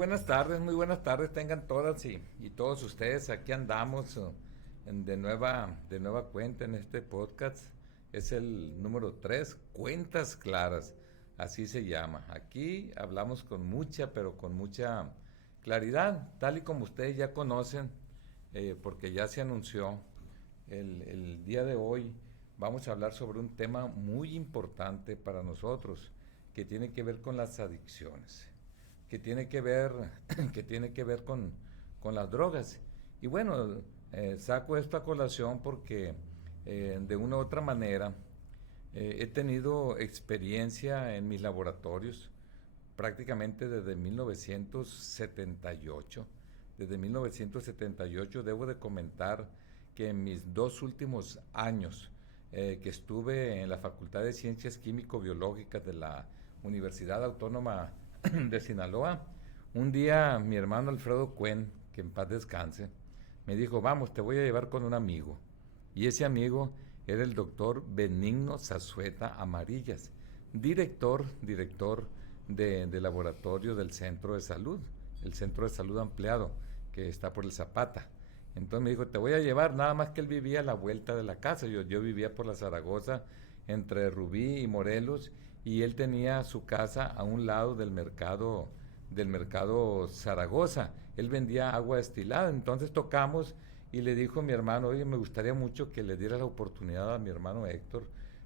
muy buenas tardes tengan todas y todos ustedes. Aquí andamos de nueva cuenta en este podcast. Es el número 3, Cuentas Claras, así se llama. Aquí hablamos con mucha, pero con mucha claridad, tal y como ustedes ya conocen, porque ya se anunció el día de hoy. Vamos a hablar sobre un tema muy importante para nosotros, que tiene que ver con las adicciones, que tiene que ver, que tiene que ver con las drogas. Y bueno, saco esto a colación porque de una u otra manera he tenido experiencia en mis laboratorios prácticamente desde 1978. Desde 1978 debo de comentar que en mis dos últimos años que estuve en la Facultad de Ciencias Químico-Biológicas de la Universidad Autónoma de Sinaloa, un día mi hermano Alfredo Cuen, que en paz descanse, me dijo: vamos, te voy a llevar con un amigo. Y ese amigo era el doctor Benigno Zazueta Amarillas, director de laboratorio del Centro de Salud, el Centro de Salud Ampliado, que está por el Zapata. Entonces me dijo: te voy a llevar, nada más que él vivía a la vuelta de la casa. Yo vivía por la Zaragoza, entre Rubí y Morelos, y él tenía su casa a un lado del mercado Zaragoza. Él vendía agua destilada. Entonces tocamos y le dijo a mi hermano: oye, me gustaría mucho que le diera la oportunidad a mi hermano Héctor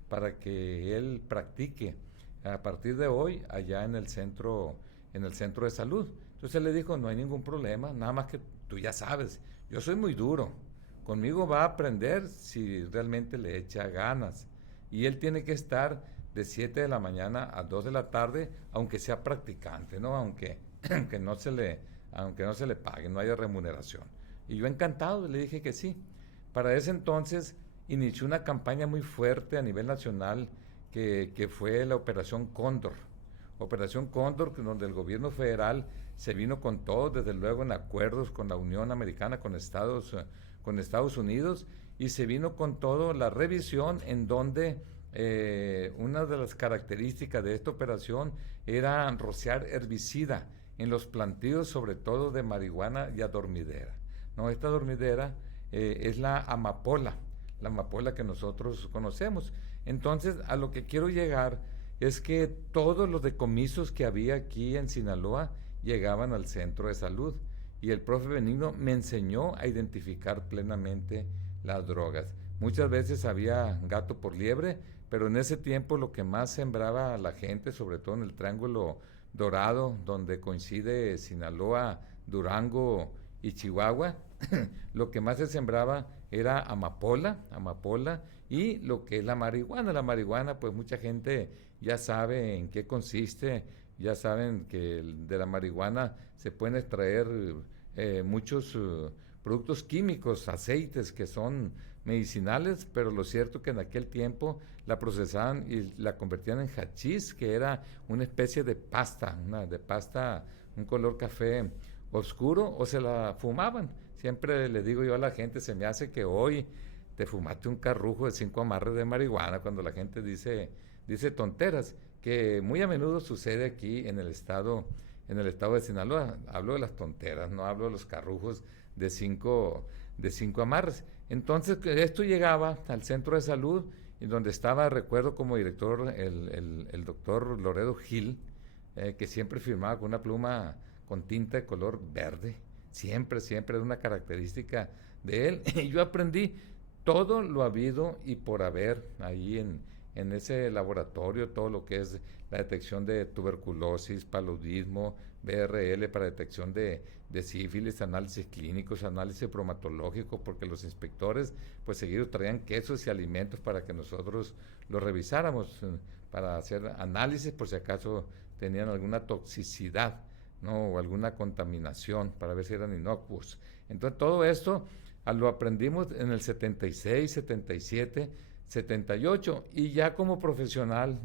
para que él practique a partir de hoy allá en el centro de salud. Entonces él le dijo: no hay ningún problema, nada más que tú ya sabes, yo soy muy duro, conmigo va a aprender si realmente le echa ganas. Y él tiene que estar de 7 de la mañana a 2 de la tarde, aunque sea practicante, ¿no? Aunque no se le pague, no haya remuneración. Y yo encantado le dije que sí. Para ese entonces inició una campaña muy fuerte a nivel nacional que fue la Operación Cóndor. Operación Cóndor, donde el gobierno federal se vino con todo, desde luego en acuerdos con la Unión Americana, con Estados Unidos, y se vino con todo la revisión en donde una de las características de esta operación era rociar herbicida en los plantíos, sobre todo de marihuana y adormidera. No, esta adormidera es la amapola que nosotros conocemos. Entonces, a lo que quiero llegar es que todos los decomisos que había aquí en Sinaloa llegaban al centro de salud, y el profe Benigno me enseñó a identificar plenamente las drogas. Muchas veces había gato por liebre, pero en ese tiempo lo que más sembraba a la gente, sobre todo en el Triángulo Dorado, donde coincide Sinaloa, Durango y Chihuahua, lo que más se sembraba era amapola y lo que es la marihuana. La marihuana, pues mucha gente ya sabe en qué consiste, ya saben que de la marihuana se pueden extraer muchos productos químicos, aceites que son medicinales, pero lo cierto que en aquel tiempo la procesaban y la convertían en hachís, que era una especie de pasta, un color café oscuro, o se la fumaban. Siempre le digo yo a la gente: se me hace que hoy te fumaste un carrujo de 5 amarres de marihuana, cuando la gente dice tonteras, que muy a menudo sucede aquí en el estado de Sinaloa. Hablo de las tonteras, no hablo de los carrujos de cinco amarres. Entonces, esto llegaba al centro de salud, y donde estaba, recuerdo como director, el doctor Loredo Gil, que siempre firmaba con una pluma con tinta de color verde. Siempre era una característica de él. Y yo aprendí todo lo habido y por haber ahí en ese laboratorio, todo lo que es la detección de tuberculosis, paludismo, BRL para detección de sífilis, análisis clínicos, análisis bromatológico, porque los inspectores pues seguido traían quesos y alimentos para que nosotros los revisáramos, para hacer análisis por si acaso tenían alguna toxicidad, ¿no? O alguna contaminación, para ver si eran inocuos. Entonces todo esto lo aprendimos en el 76, 77, 78, y ya como profesional,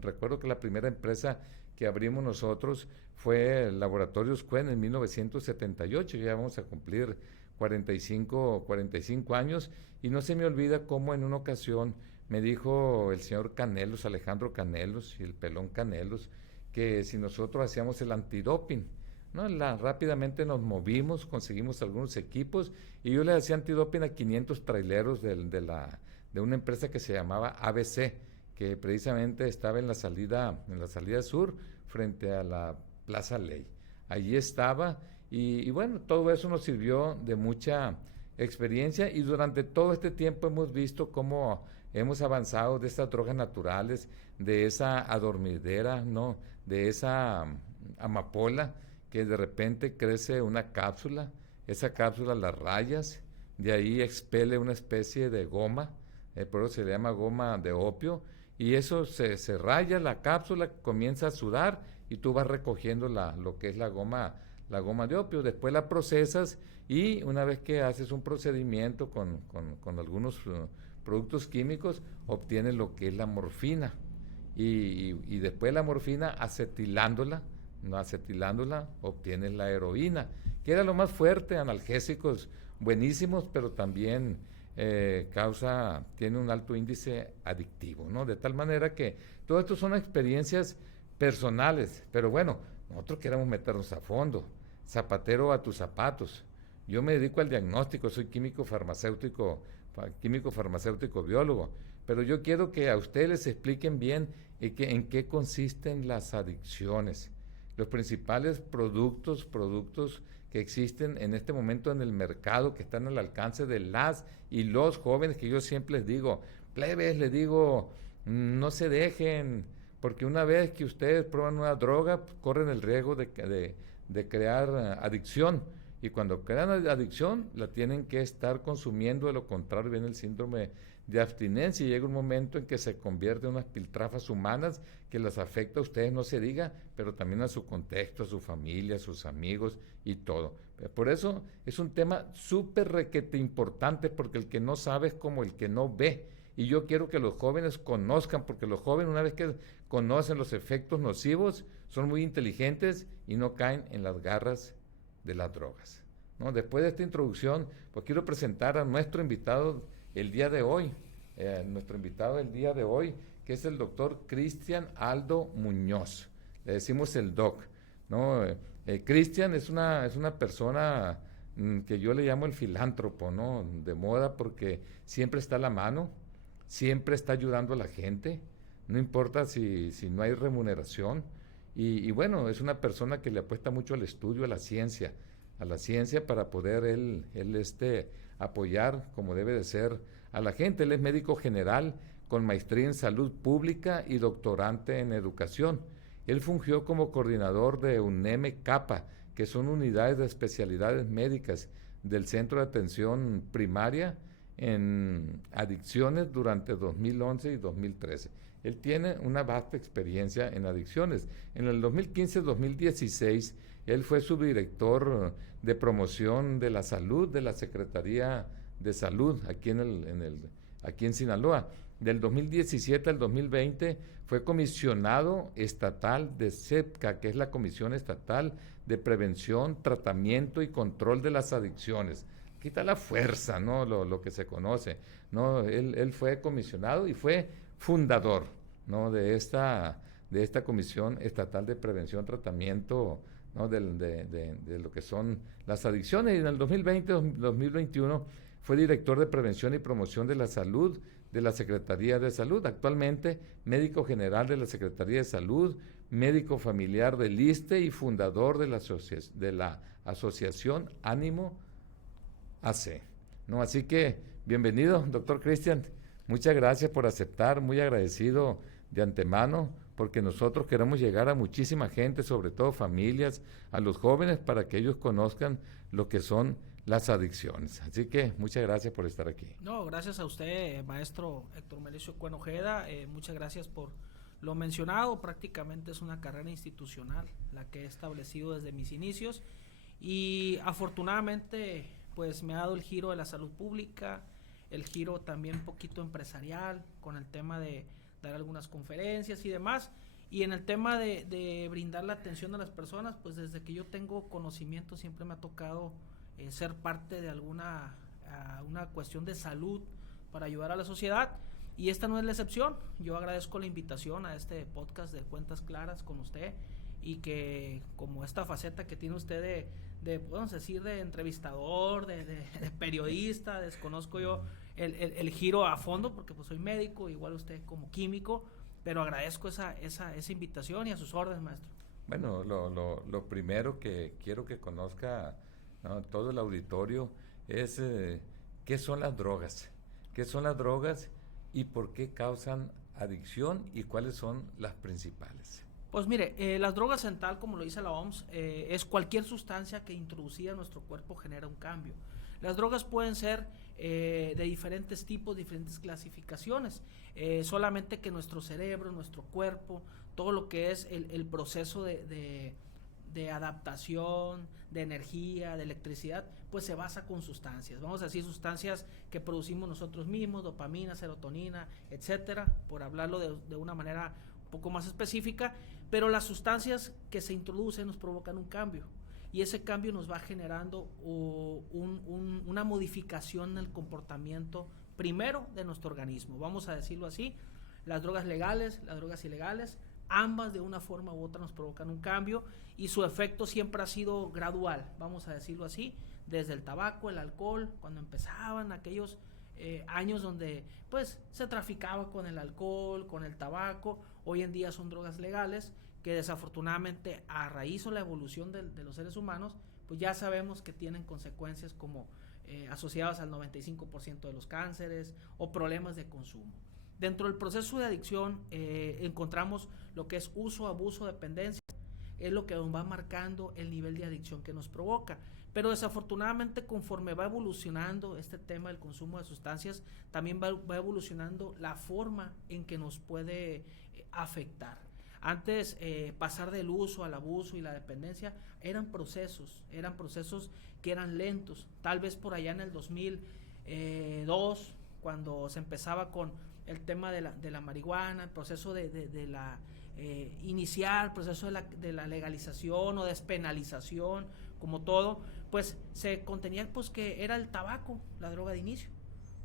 recuerdo que la primera empresa que abrimos nosotros fue Laboratorios Cuen en 1978. Ya vamos a cumplir 45 años, y no se me olvida cómo en una ocasión me dijo el señor Canelos, Alejandro Canelos, y el pelón Canelos, que si nosotros hacíamos el antidoping. ¿no? Rápidamente nos movimos, conseguimos algunos equipos y yo le hacía antidoping a 500 traileros de una empresa que se llamaba ABC, que precisamente estaba en la salida sur, frente a la Plaza Ley. Allí estaba y bueno, todo eso nos sirvió de mucha experiencia y durante todo este tiempo hemos visto cómo hemos avanzado de estas drogas naturales, de esa adormidera, ¿no? De esa amapola que de repente crece una cápsula, esa cápsula la rayas, de ahí expele una especie de goma, por eso se le llama goma de opio, y eso se raya la cápsula, comienza a sudar y tú vas recogiendo lo que es la goma de opio, después la procesas y una vez que haces un procedimiento con algunos productos químicos, obtienes lo que es la morfina y después la morfina acetilándola, obtienes la heroína, que era lo más fuerte, analgésicos buenísimos, pero también tiene un alto índice adictivo, ¿no? De tal manera que todo esto son experiencias personales, pero bueno, nosotros queremos meternos a fondo, zapatero a tus zapatos. Yo me dedico al diagnóstico, soy químico farmacéutico biólogo, pero yo quiero que a ustedes les expliquen bien en qué consisten las adicciones, los principales productos que existen en este momento en el mercado, que están al alcance de las y los jóvenes, que yo siempre les digo, plebes, les digo, no se dejen, porque una vez que ustedes prueban una droga, corren el riesgo de crear adicción, y cuando crean adicción, la tienen que estar consumiendo, de lo contrario viene el síndrome de abstinencia y llega un momento en que se convierte en unas piltrafas humanas que las afecta a ustedes, no se diga, pero también a su contexto, a su familia, a sus amigos y todo. Por eso es un tema súper requete importante, porque el que no sabe es como el que no ve. Y yo quiero que los jóvenes conozcan, porque los jóvenes una vez que conocen los efectos nocivos, son muy inteligentes y no caen en las garras de las drogas, ¿no? Después de esta introducción, pues quiero presentar a nuestro invitado el día de hoy, que es el doctor Cristian Aldo Muñoz, le decimos el doc, ¿no? Cristian es una persona que yo le llamo el filántropo, ¿no? De moda, porque siempre está a la mano, siempre está ayudando a la gente, no importa si no hay remuneración. Y bueno, es una persona que le apuesta mucho al estudio, a la ciencia para poder él apoyar como debe de ser a la gente. Él es médico general con maestría en salud pública y doctorante en educación. Él fungió como coordinador de UNEM CAPA, que son unidades de especialidades médicas del Centro de Atención Primaria en Adicciones durante 2011 y 2013. Él tiene una vasta experiencia en adicciones. En el 2015-2016, él fue subdirector de promoción de la salud de la Secretaría de Salud aquí en Sinaloa. Del 2017 al 2020 fue comisionado estatal de CEPCA, que es la Comisión Estatal de Prevención, Tratamiento y Control de las Adicciones. Aquí está la fuerza, ¿no? Lo que se conoce, ¿no? Él fue comisionado y fue fundador, ¿no? de esta Comisión Estatal de Prevención, Tratamiento, ¿no? de lo que son las adicciones. Y en el 2020-2021 fue director de Prevención y Promoción de la Salud de la Secretaría de Salud. Actualmente, médico general de la Secretaría de Salud, médico familiar del ISSSTE y fundador de la Asociación Ánimo AC, ¿no? Así que, bienvenido, doctor Cristian. Muchas gracias por aceptar, muy agradecido de antemano, porque nosotros queremos llegar a muchísima gente, sobre todo familias, a los jóvenes, para que ellos conozcan lo que son las adicciones. Así que muchas gracias por estar aquí. No, gracias a usted, maestro Héctor Melicio Cuen Ojeda. Muchas gracias por lo mencionado. Prácticamente es una carrera institucional la que he establecido desde mis inicios y afortunadamente pues me ha dado el giro de la salud pública, el giro también un poquito empresarial con el tema de dar algunas conferencias y demás, y en el tema de brindar la atención a las personas, pues desde que yo tengo conocimiento siempre me ha tocado ser parte de una cuestión de salud para ayudar a la sociedad, y esta no es la excepción. Yo agradezco la invitación a este podcast de Cuentas Claras con usted y que como esta faceta que tiene usted podemos decir, de entrevistador, de periodista, desconozco yo el giro a fondo, porque pues soy médico, igual usted como químico, pero agradezco esa invitación y a sus órdenes, maestro. Bueno, lo primero que quiero que conozca, ¿no?, todo el auditorio es qué son las drogas. ¿Qué son las drogas y por qué causan adicción y cuáles son las principales? Pues mire, las drogas en tal, como lo dice la OMS, es cualquier sustancia que introducida en nuestro cuerpo genera un cambio. Las drogas pueden ser de diferentes tipos, diferentes clasificaciones, solamente que nuestro cerebro, nuestro cuerpo, todo lo que es el proceso de adaptación, de energía, de electricidad, pues se basa con sustancias. Vamos a decir sustancias que producimos nosotros mismos, dopamina, serotonina, etcétera, por hablarlo de una manera un poco más específica, pero las sustancias que se introducen nos provocan un cambio y ese cambio nos va generando una modificación en el comportamiento primero de nuestro organismo. Vamos a decirlo así, las drogas legales, las drogas ilegales, ambas de una forma u otra nos provocan un cambio y su efecto siempre ha sido gradual, vamos a decirlo así, desde el tabaco, el alcohol, cuando empezaban aquellos años donde pues se traficaba con el alcohol, con el tabaco. Hoy en día son drogas legales que desafortunadamente a raíz de la evolución de los seres humanos pues ya sabemos que tienen consecuencias como asociadas al 95% de los cánceres o problemas de consumo. Dentro del proceso de adicción encontramos lo que es uso, abuso, dependencia, es lo que nos va marcando el nivel de adicción que nos provoca. Pero desafortunadamente conforme va evolucionando este tema del consumo de sustancias, también va evolucionando la forma en que nos puede afectar. Antes pasar del uso al abuso y la dependencia eran procesos que eran lentos. Tal vez por allá en el 2002, cuando se empezaba con el tema de la marihuana, el proceso iniciar el proceso de la legalización o despenalización, como todo, pues se contenía pues que era el tabaco, la droga de inicio.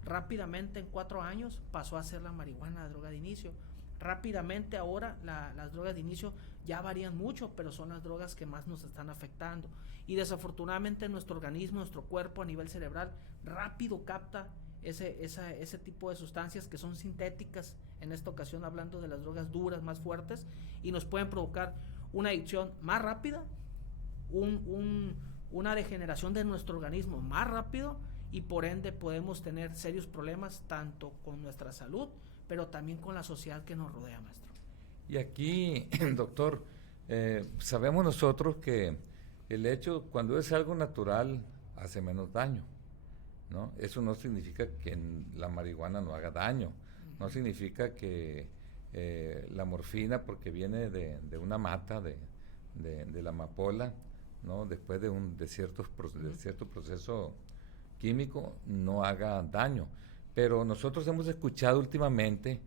Rápidamente en 4 años pasó a ser la marihuana la droga de inicio. Rápidamente ahora las drogas de inicio ya varían mucho, pero son las drogas que más nos están afectando. Y desafortunadamente nuestro organismo, nuestro cuerpo a nivel cerebral, rápido capta ese tipo de sustancias que son sintéticas, en esta ocasión hablando de las drogas duras, más fuertes, y nos pueden provocar una adicción más rápida, una degeneración de nuestro organismo más rápido, y por ende podemos tener serios problemas tanto con nuestra salud, pero también con la sociedad que nos rodea, maestro. Y aquí, doctor, sabemos nosotros que el hecho, cuando es algo natural, hace menos daño, ¿no? Eso no significa que la marihuana no haga daño, no significa que la morfina, porque viene de una mata, de la amapola, ¿no?, después de cierto proceso químico, no haga daño. Pero nosotros hemos escuchado últimamente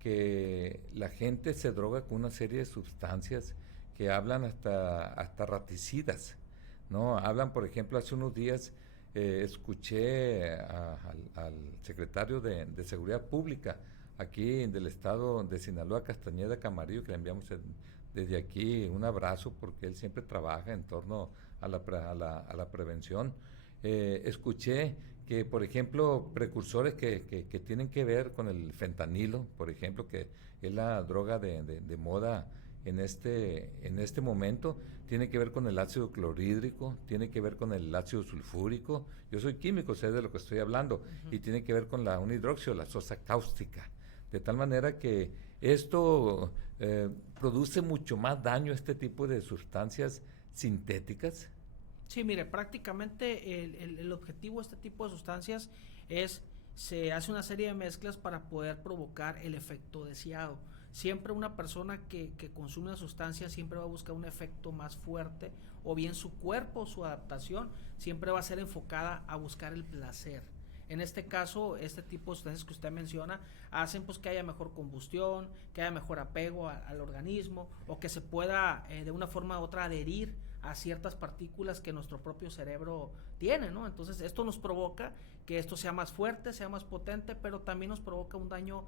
que la gente se droga con una serie de sustancias que hablan hasta raticidas, ¿no? Hablan, por ejemplo, hace unos días escuché al secretario de Seguridad Pública aquí del estado de Sinaloa, Castañeda Camarillo, que le enviamos desde aquí un abrazo porque él siempre trabaja en torno a la prevención. Escuché que, por ejemplo, precursores que tienen que ver con el fentanilo, por ejemplo, que es la droga de moda en este momento, tiene que ver con el ácido clorhídrico, tiene que ver con el ácido sulfúrico. Yo soy químico, sé de lo que estoy hablando, y tiene que ver con la 1-hidroxio, la sosa cáustica. De tal manera que esto produce mucho más daño, este tipo de sustancias sintéticas. Sí, mire, prácticamente el objetivo de este tipo de sustancias se hace una serie de mezclas para poder provocar el efecto deseado. Siempre una persona que consume una sustancia siempre va a buscar un efecto más fuerte, o bien su cuerpo, su adaptación, siempre va a ser enfocada a buscar el placer. En este caso, este tipo de sustancias que usted menciona hacen pues que haya mejor combustión, que haya mejor apego al organismo, o que se pueda de una forma u otra adherir a ciertas partículas que nuestro propio cerebro tiene, ¿no? Entonces esto nos provoca que esto sea más fuerte, sea más potente, pero también nos provoca un daño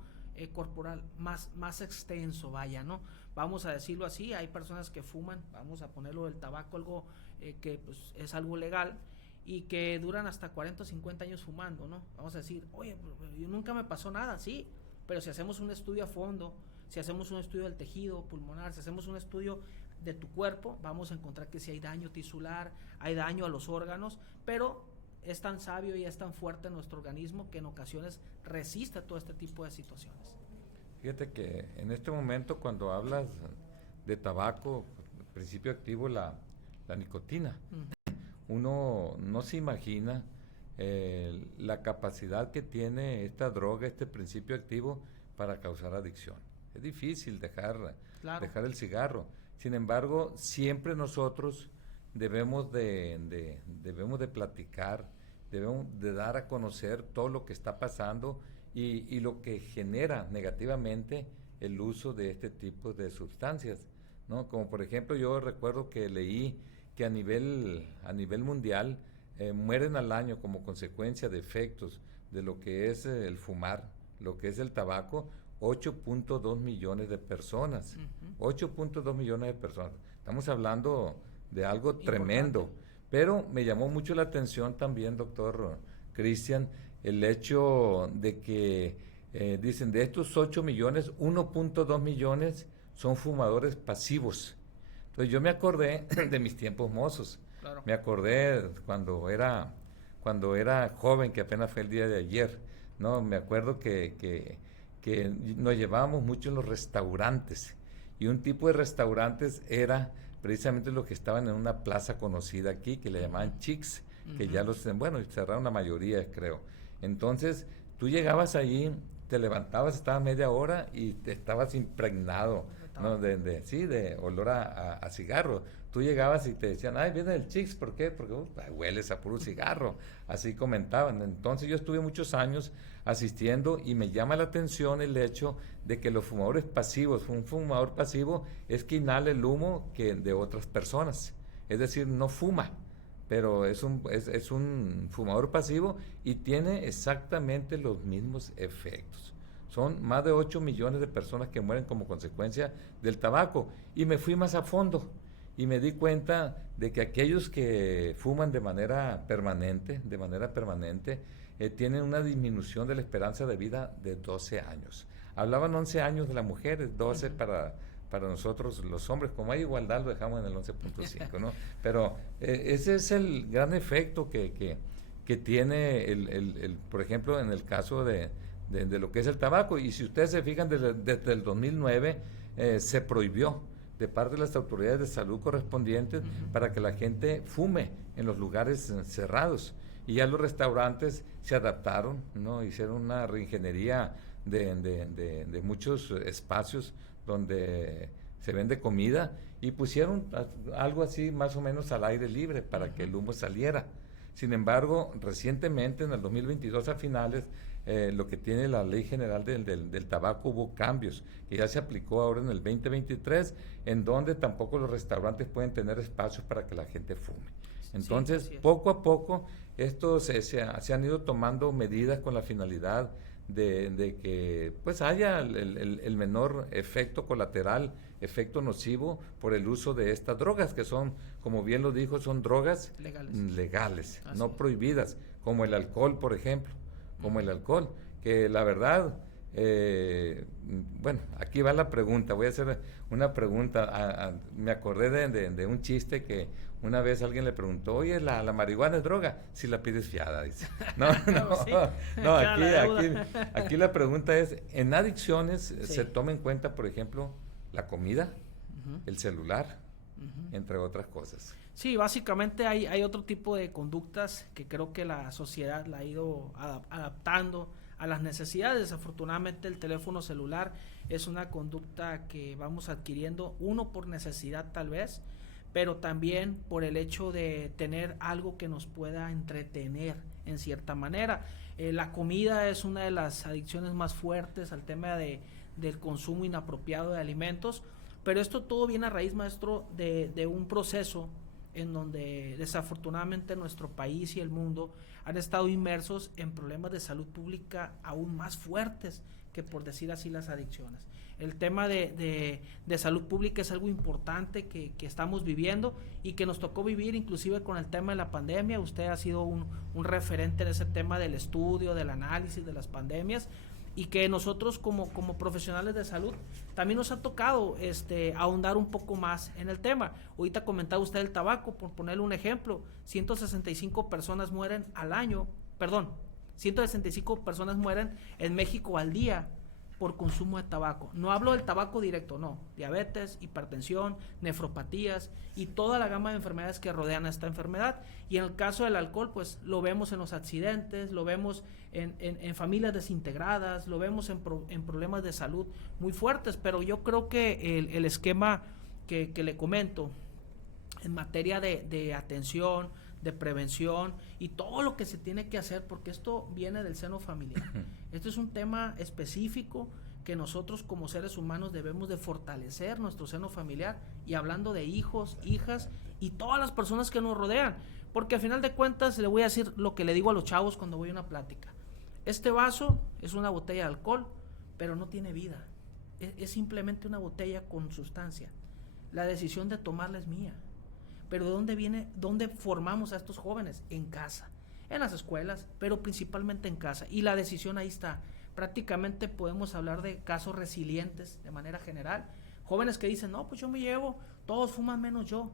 corporal más extenso, vaya, ¿no? Vamos a decirlo así, hay personas que fuman, vamos a ponerlo del tabaco, algo que pues, es algo legal, y que duran hasta 40 o 50 años fumando, ¿no? Vamos a decir, oye, yo nunca me pasó nada, sí, pero si hacemos un estudio a fondo, si hacemos un estudio del tejido pulmonar, si hacemos un estudio de tu cuerpo, vamos a encontrar que si hay daño tisular, hay daño a los órganos, pero es tan sabio y es tan fuerte nuestro organismo que en ocasiones resiste todo este tipo de situaciones. Fíjate que en este momento cuando hablas de tabaco, principio activo la nicotina, uno no se imagina la capacidad que tiene esta droga, este principio activo para causar adicción. Es difícil dejar el cigarro. Sin embargo, siempre nosotros debemos de platicar, debemos de dar a conocer todo lo que está pasando y lo que genera negativamente el uso de este tipo de sustancias, ¿no? Como por ejemplo, yo recuerdo que leí que a nivel mundial mueren al año como consecuencia de efectos de lo que es el fumar, lo que es el tabaco, 8.2 millones de personas. 8.2 millones de personas. Estamos hablando de algo importante, tremendo. Pero me llamó mucho la atención también, doctor Cristian, el hecho de que dicen de estos 8 millones, 1.2 millones son fumadores pasivos. Entonces yo me acordé de mis tiempos mozos. Claro. Me acordé cuando era joven, que apenas fue el día de ayer, ¿no? Me acuerdo que nos llevábamos mucho en los restaurantes, y un tipo de restaurantes era precisamente los que estaban en una plaza conocida aquí, que le llamaban Chicks, que ya cerraron la mayoría, creo. Entonces, tú llegabas ahí, te levantabas, estabas media hora y te estabas impregnado, ¿no? de olor a cigarro. Tú llegabas y te decían, ay, viene el Chicks, ¿por qué? Porque hueles a puro cigarro, así comentaban. Entonces yo estuve muchos años asistiendo y me llama la atención el hecho de que los fumadores pasivos, un fumador pasivo es que inhala el humo de otras personas, es decir, no fuma, pero es un fumador pasivo y tiene exactamente los mismos efectos. Son más de 8 millones de personas que mueren como consecuencia del tabaco, y me fui más a fondo y me di cuenta de que aquellos que fuman de manera permanente, tienen una disminución de la esperanza de vida de 12 años. Hablaban 11 años de las mujeres, 12 para nosotros los hombres. Como hay igualdad, lo dejamos en el 11.5, ¿no? Pero ese es el gran efecto que tiene, por ejemplo, en el caso de lo que es el tabaco. Y si ustedes se fijan, desde el 2009 se prohibió de parte de las autoridades de salud correspondientes para que la gente fume en los lugares cerrados. Y ya los restaurantes se adaptaron, ¿no? Hicieron una reingeniería de muchos espacios donde se vende comida, y pusieron algo así más o menos al aire libre para que el humo saliera. Sin embargo, recientemente, en el 2022 a finales, lo que tiene la Ley General del Tabaco, hubo cambios, que ya se aplicó ahora en el 2023, en donde tampoco los restaurantes pueden tener espacios para que la gente fume. Entonces, sí, poco a poco, se han ido tomando medidas con la finalidad de que pues haya el menor efecto colateral, efecto nocivo por el uso de estas drogas, que son, como bien lo dijo, son drogas legales, no prohibidas, como el alcohol, por ejemplo, que la verdad, bueno, aquí va la pregunta, voy a hacer una pregunta, me acordé de un chiste que una vez alguien le preguntó, oye, la marihuana es droga, si la pides fiada, dice. No, aquí la pregunta es, en adicciones se toma en cuenta, por ejemplo, la comida, el celular, entre otras cosas. Sí, básicamente hay otro tipo de conductas que creo que la sociedad la ha ido adaptando a las necesidades. Desafortunadamente el teléfono celular es una conducta que vamos adquiriendo, uno por necesidad tal vez, pero también por el hecho de tener algo que nos pueda entretener en cierta manera. La comida es una de las adicciones más fuertes al tema del consumo inapropiado de alimentos, pero esto todo viene a raíz, maestro, de un proceso en donde desafortunadamente nuestro país y el mundo han estado inmersos en problemas de salud pública aún más fuertes que, por decir así, las adicciones. El tema de salud pública es algo importante que estamos viviendo y que nos tocó vivir inclusive con el tema de la pandemia. Usted ha sido un referente en ese tema del estudio, del análisis de las pandemias, y que nosotros como profesionales de salud también nos ha tocado ahondar un poco más en el tema. Ahorita comentaba usted el tabaco, por ponerle un ejemplo, 165 personas mueren al año, 165 personas mueren en México al día por consumo de tabaco. No hablo del tabaco directo, no. Diabetes, hipertensión, nefropatías y toda la gama de enfermedades que rodean a esta enfermedad. Y en el caso del alcohol, pues lo vemos en los accidentes, lo vemos en familias desintegradas, lo vemos en problemas de salud muy fuertes. Pero yo creo que el esquema que le comento en materia de atención, de prevención y todo lo que se tiene que hacer, porque esto viene del seno familiar. Esto es un tema específico que nosotros como seres humanos debemos de fortalecer nuestro seno familiar, y hablando de hijos, hijas y todas las personas que nos rodean, porque al final de cuentas le voy a decir lo que le digo a los chavos cuando voy a una plática. Este vaso es una botella de alcohol, pero no tiene vida. Es simplemente una botella con sustancia. La decisión de tomarla es mía. Pero ¿de dónde viene? ¿Dónde formamos a estos jóvenes? En casa, en las escuelas, pero principalmente en casa. Y la decisión ahí está. Prácticamente podemos hablar de casos resilientes de manera general. Jóvenes que dicen, no, pues yo me llevo, todos fuman menos yo.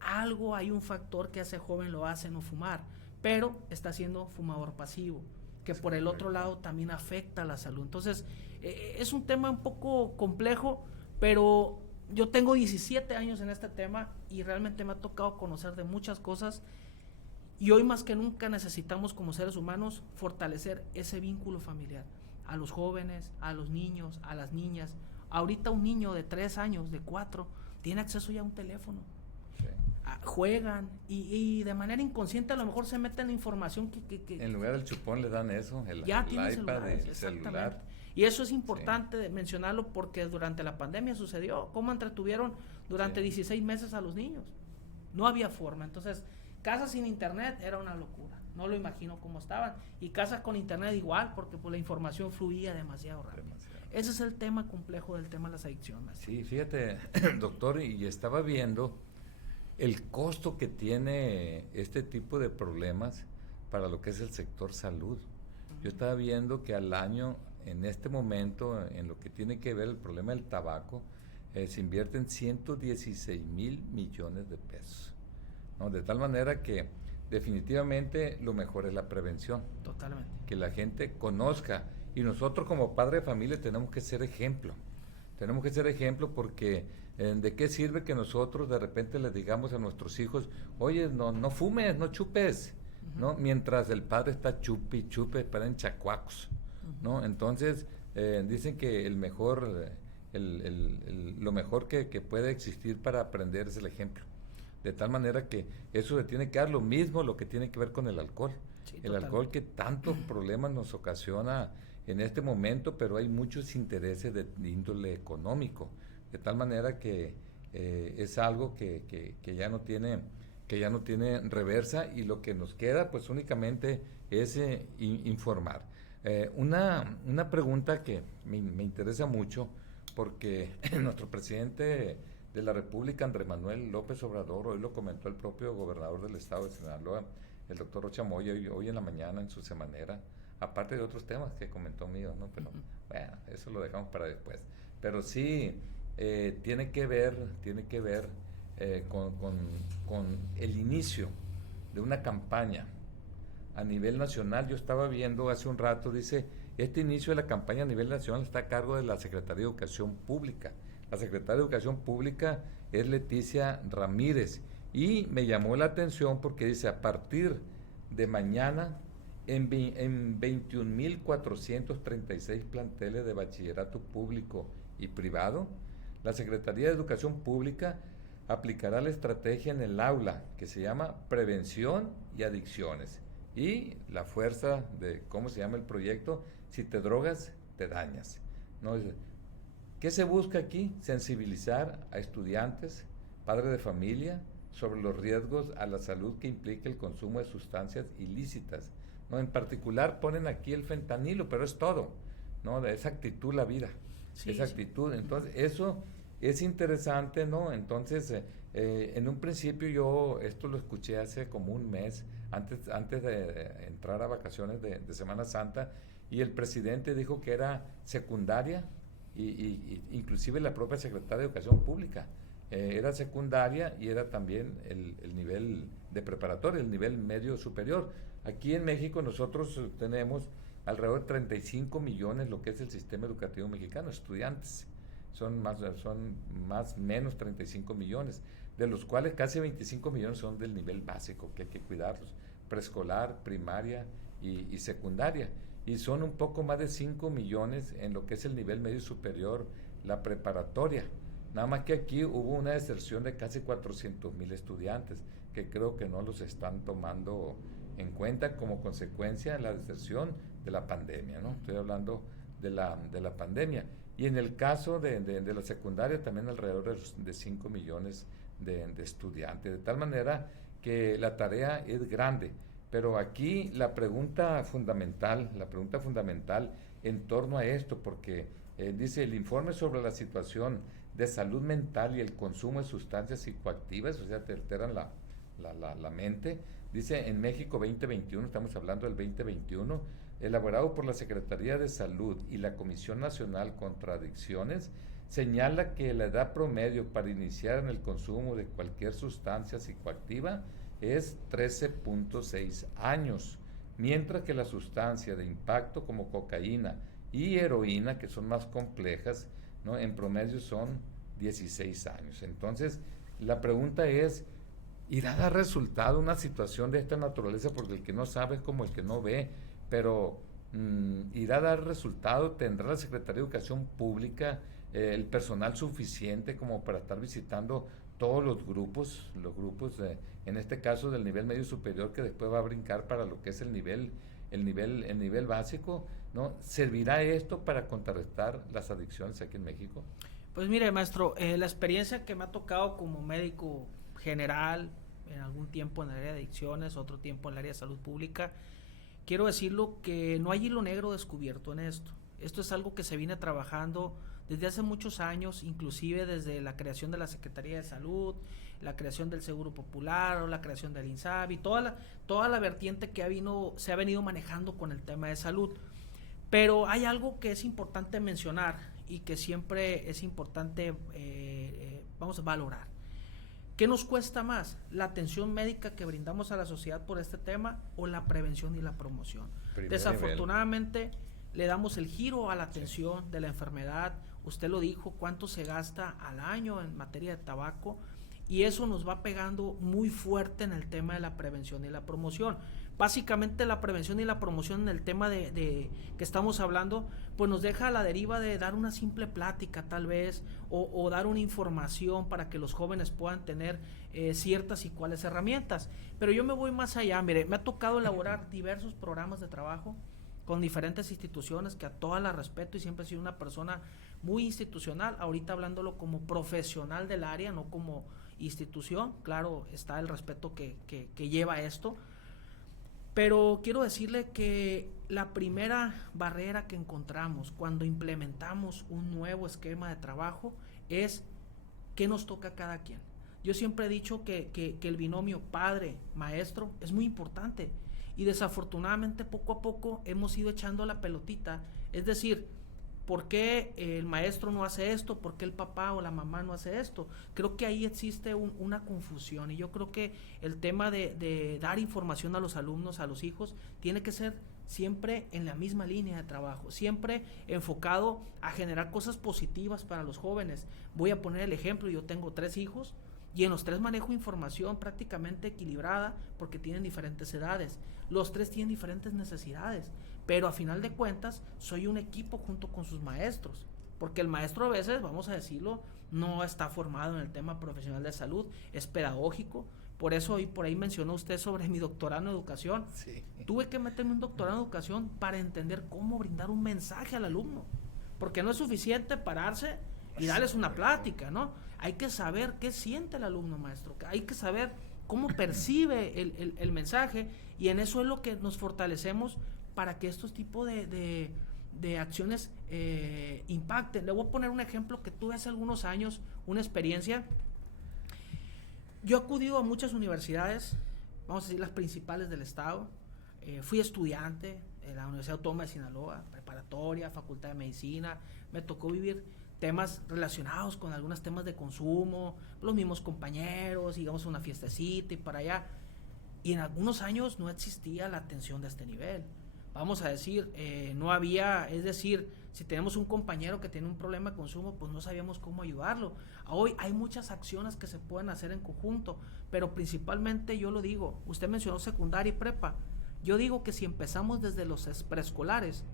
Algo, hay un factor que a ese joven lo hace no fumar, pero está siendo fumador pasivo, que por el otro lado también afecta a la salud. Entonces, es un tema un poco complejo, pero yo tengo 17 años en este tema y realmente me ha tocado conocer de muchas cosas, y hoy más que nunca necesitamos como seres humanos fortalecer ese vínculo familiar, a los jóvenes, a los niños, a las niñas. Ahorita un niño de 3 años, de 4, tiene acceso ya a un teléfono. Sí. Juegan y de manera inconsciente a lo mejor se meten información que en lugar del chupón le dan eso, el iPad, el celular. Y eso es importante mencionarlo, porque durante la pandemia sucedió. ¿Cómo entretuvieron durante 16 meses a los niños? No había forma. Entonces, casas sin internet era una locura. No lo imagino cómo estaban. Y casas con internet igual, porque pues la información fluía demasiado rápido. Ese es el tema complejo del tema de las adicciones. Sí, fíjate, doctor, y estaba viendo el costo que tiene este tipo de problemas para lo que es el sector salud. Yo estaba viendo que al año, en este momento, en lo que tiene que ver el problema del tabaco, se invierten 116 mil millones de pesos, ¿no? De tal manera que definitivamente lo mejor es la prevención. Totalmente. Que la gente conozca, y nosotros como padre de familia tenemos que ser ejemplo. Tenemos que ser ejemplo, porque ¿de qué sirve que nosotros de repente les digamos a nuestros hijos, oye, no fumes, no chupes, ¿no? Mientras el padre está chupe y chupe, para en chacuacos, ¿no? Entonces, dicen que el mejor, lo mejor que puede existir para aprender es el ejemplo. De tal manera que eso se tiene que dar lo mismo, lo que tiene que ver con el alcohol. Sí, el alcohol que tantos problemas nos ocasiona en este momento, pero hay muchos intereses de índole económico. De tal manera que es algo que ya no tiene reversa, y lo que nos queda pues únicamente es informar. Una pregunta que me interesa mucho, porque nuestro presidente de la República, Andrés Manuel López Obrador, hoy lo comentó el propio gobernador del estado de Sinaloa, el doctor Rocha Moya, hoy en la mañana en su semanera, aparte de otros temas que comentó mío, ¿no? Pero bueno, eso lo dejamos para después. Pero sí, tiene que ver con el inicio de una campaña a nivel nacional. Yo estaba viendo hace un rato, dice, este inicio de la campaña a nivel nacional está a cargo de la Secretaría de Educación Pública. La Secretaria de Educación Pública es Leticia Ramírez, y me llamó la atención porque dice, a partir de mañana, en 21.436 planteles de bachillerato público y privado, la Secretaría de Educación Pública aplicará la estrategia en el aula que se llama Prevención y Adicciones, y la fuerza de, ¿cómo se llama el proyecto? Si te drogas, te dañas, ¿no? ¿Qué se busca aquí? Sensibilizar a estudiantes, padres de familia, sobre los riesgos a la salud que implica el consumo de sustancias ilícitas, ¿no? En particular ponen aquí el fentanilo, pero es todo, ¿no? De esa actitud la vida, Sí, esa sí. actitud. Entonces, eso es interesante, ¿no? Entonces, en un principio yo esto lo escuché hace como un mes, antes de entrar a vacaciones de Semana Santa, y el presidente dijo que era secundaria, inclusive la propia secretaria de Educación Pública, era secundaria y era también el nivel de preparatoria, el nivel medio superior. Aquí en México nosotros tenemos alrededor de 35 millones, lo que es el sistema educativo mexicano, estudiantes. Son más menos 35 millones, de los cuales casi 25 millones son del nivel básico, que hay que cuidarlos, preescolar, primaria y secundaria. Y son un poco más de 5 millones en lo que es el nivel medio superior, la preparatoria. Nada más que aquí hubo una deserción de casi 400,000 estudiantes, que creo que no los están tomando en cuenta como consecuencia de la deserción de la pandemia, ¿no? Estoy hablando de la pandemia. Y en el caso de la secundaria también alrededor de 5 millones de estudiantes. De tal manera que la tarea es grande. Pero aquí la pregunta fundamental en torno a esto, porque dice el informe sobre la situación de salud mental y el consumo de sustancias psicoactivas, o sea, te alteran la mente, dice en México 2021, estamos hablando del 2021, elaborado por la Secretaría de Salud y la Comisión Nacional contra Adicciones, señala que la edad promedio para iniciar en el consumo de cualquier sustancia psicoactiva es 13.6 años, mientras que la sustancia de impacto como cocaína y heroína, que son más complejas, ¿no? En promedio son 16 años. Entonces, la pregunta es, ¿irá a dar resultado una situación de esta naturaleza? Porque el que no sabe es como el que no ve, pero ¿irá a dar resultado? ¿Tendrá la Secretaría de Educación Pública el personal suficiente como para estar visitando todos los grupos en este caso del nivel medio superior, que después va a brincar para lo que es el nivel básico, ¿no? ¿Servirá esto para contrarrestar las adicciones aquí en México? Pues mire, maestro, la experiencia que me ha tocado como médico general, en algún tiempo en el área de adicciones, otro tiempo en el área de salud pública, quiero decirlo que no hay hilo negro descubierto en esto. Esto es algo que se viene trabajando desde hace muchos años, inclusive desde la creación de la Secretaría de Salud, la creación del Seguro Popular o la creación del INSABI, toda la vertiente que se ha venido manejando con el tema de salud. Pero hay algo que es importante mencionar y que siempre es importante vamos a valorar. ¿Qué nos cuesta más? ¿La atención médica que brindamos a la sociedad por este tema o la prevención y la promoción? Desafortunadamente le damos el giro a la atención de la enfermedad. Usted lo dijo, cuánto se gasta al año en materia de tabaco, y eso nos va pegando muy fuerte en el tema de la prevención y la promoción. Básicamente la prevención y la promoción en el tema de que estamos hablando, pues nos deja a la deriva de dar una simple plática tal vez, o dar una información para que los jóvenes puedan tener ciertas y cuáles herramientas. Pero yo me voy más allá. Mire, me ha tocado elaborar diversos programas de trabajo con diferentes instituciones que a todas las respeto, y siempre he sido una persona muy institucional, ahorita hablándolo como profesional del área, no como institución. Claro, está el respeto que lleva esto, pero quiero decirle que la primera barrera que encontramos cuando implementamos un nuevo esquema de trabajo es qué nos toca a cada quien. Yo siempre he dicho que el binomio padre-maestro es muy importante, y desafortunadamente poco a poco hemos ido echando la pelotita, es decir, ¿por qué el maestro no hace esto? ¿Por qué el papá o la mamá no hace esto? Creo que ahí existe una confusión, y yo creo que el tema de dar información a los alumnos, a los hijos, tiene que ser siempre en la misma línea de trabajo, siempre enfocado a generar cosas positivas para los jóvenes. Voy a poner el ejemplo, yo tengo 3 hijos, y en los 3 manejo información prácticamente equilibrada porque tienen diferentes edades. Los 3 tienen diferentes necesidades, pero a final de cuentas soy un equipo junto con sus maestros, porque el maestro a veces, vamos a decirlo, no está formado en el tema profesional de salud, es pedagógico. Por eso, y por ahí mencionó usted sobre mi doctorado en educación. Sí. Tuve que meterme un doctorado en educación para entender cómo brindar un mensaje al alumno, porque no es suficiente pararse y darles una plática, ¿no? Hay que saber qué siente el alumno, maestro, hay que saber cómo percibe el mensaje, y en eso es lo que nos fortalecemos para que estos tipos de acciones impacten. Le voy a poner un ejemplo que tuve hace algunos años, una experiencia. Yo he acudido a muchas universidades, vamos a decir las principales del estado. Fui estudiante en la Universidad Autónoma de Sinaloa, preparatoria, Facultad de Medicina. Me tocó vivir temas relacionados con algunos temas de consumo, los mismos compañeros, íbamos a una fiestecita y para allá. Y en algunos años no existía la atención de este nivel. Vamos a decir, no había, es decir, si tenemos un compañero que tiene un problema de consumo, pues no sabíamos cómo ayudarlo. Hoy hay muchas acciones que se pueden hacer en conjunto, pero principalmente yo lo digo, usted mencionó secundaria y prepa. Yo digo que si empezamos desde los preescolares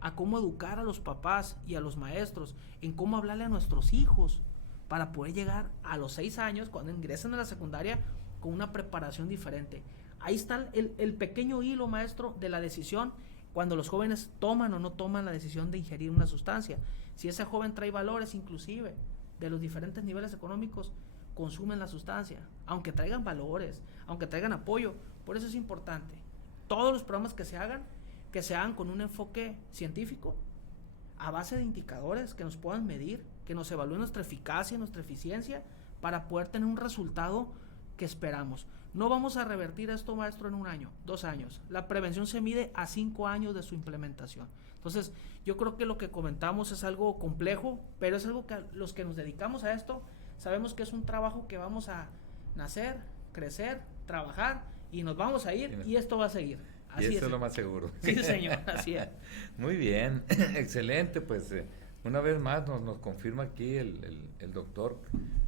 a cómo educar a los papás y a los maestros, en cómo hablarle a nuestros hijos para poder llegar a los 6 años, cuando ingresen a la secundaria, con una preparación diferente. Ahí está el pequeño hilo, maestro, de la decisión cuando los jóvenes toman o no toman la decisión de ingerir una sustancia. Si ese joven trae valores, inclusive, de los diferentes niveles económicos, consumen la sustancia, aunque traigan valores, aunque traigan apoyo. Por eso es importante. Todos los programas que se hagan con un enfoque científico, a base de indicadores que nos puedan medir, que nos evalúen nuestra eficacia, nuestra eficiencia, para poder tener un resultado que esperamos. No vamos a revertir esto, maestro, en 1 año, 2 años. La prevención se mide a 5 años de su implementación. Entonces, yo creo que lo que comentamos es algo complejo, pero es algo que los que nos dedicamos a esto, sabemos que es un trabajo que vamos a nacer, crecer, trabajar, y nos vamos a ir, y esto va a seguir. Así y eso es lo más seguro. Sí, señor, así es. Muy bien, excelente, pues una vez más nos confirma aquí el doctor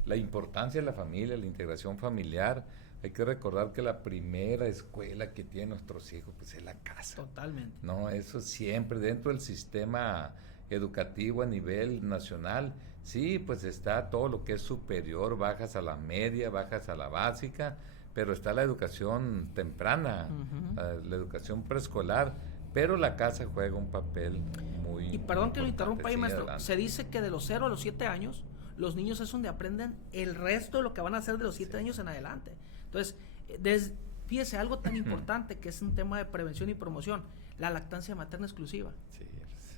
la importancia de la familia, la integración familiar. Hay que recordar que la primera escuela que tienen nuestros hijos pues es la casa. Totalmente. No, eso siempre dentro del sistema educativo a nivel nacional. Sí, pues está todo lo que es superior, bajas a la media, bajas a la básica, pero está la educación temprana, la educación preescolar, pero la casa juega un papel muy importante. Y perdón que lo interrumpa ahí, maestro, adelante. Se dice que de los 0 a los 7 años, los niños es donde aprenden el resto de lo que van a hacer de los 7 años en adelante. Entonces, fíjese, algo tan importante que es un tema de prevención y promoción, la lactancia materna exclusiva. Sí.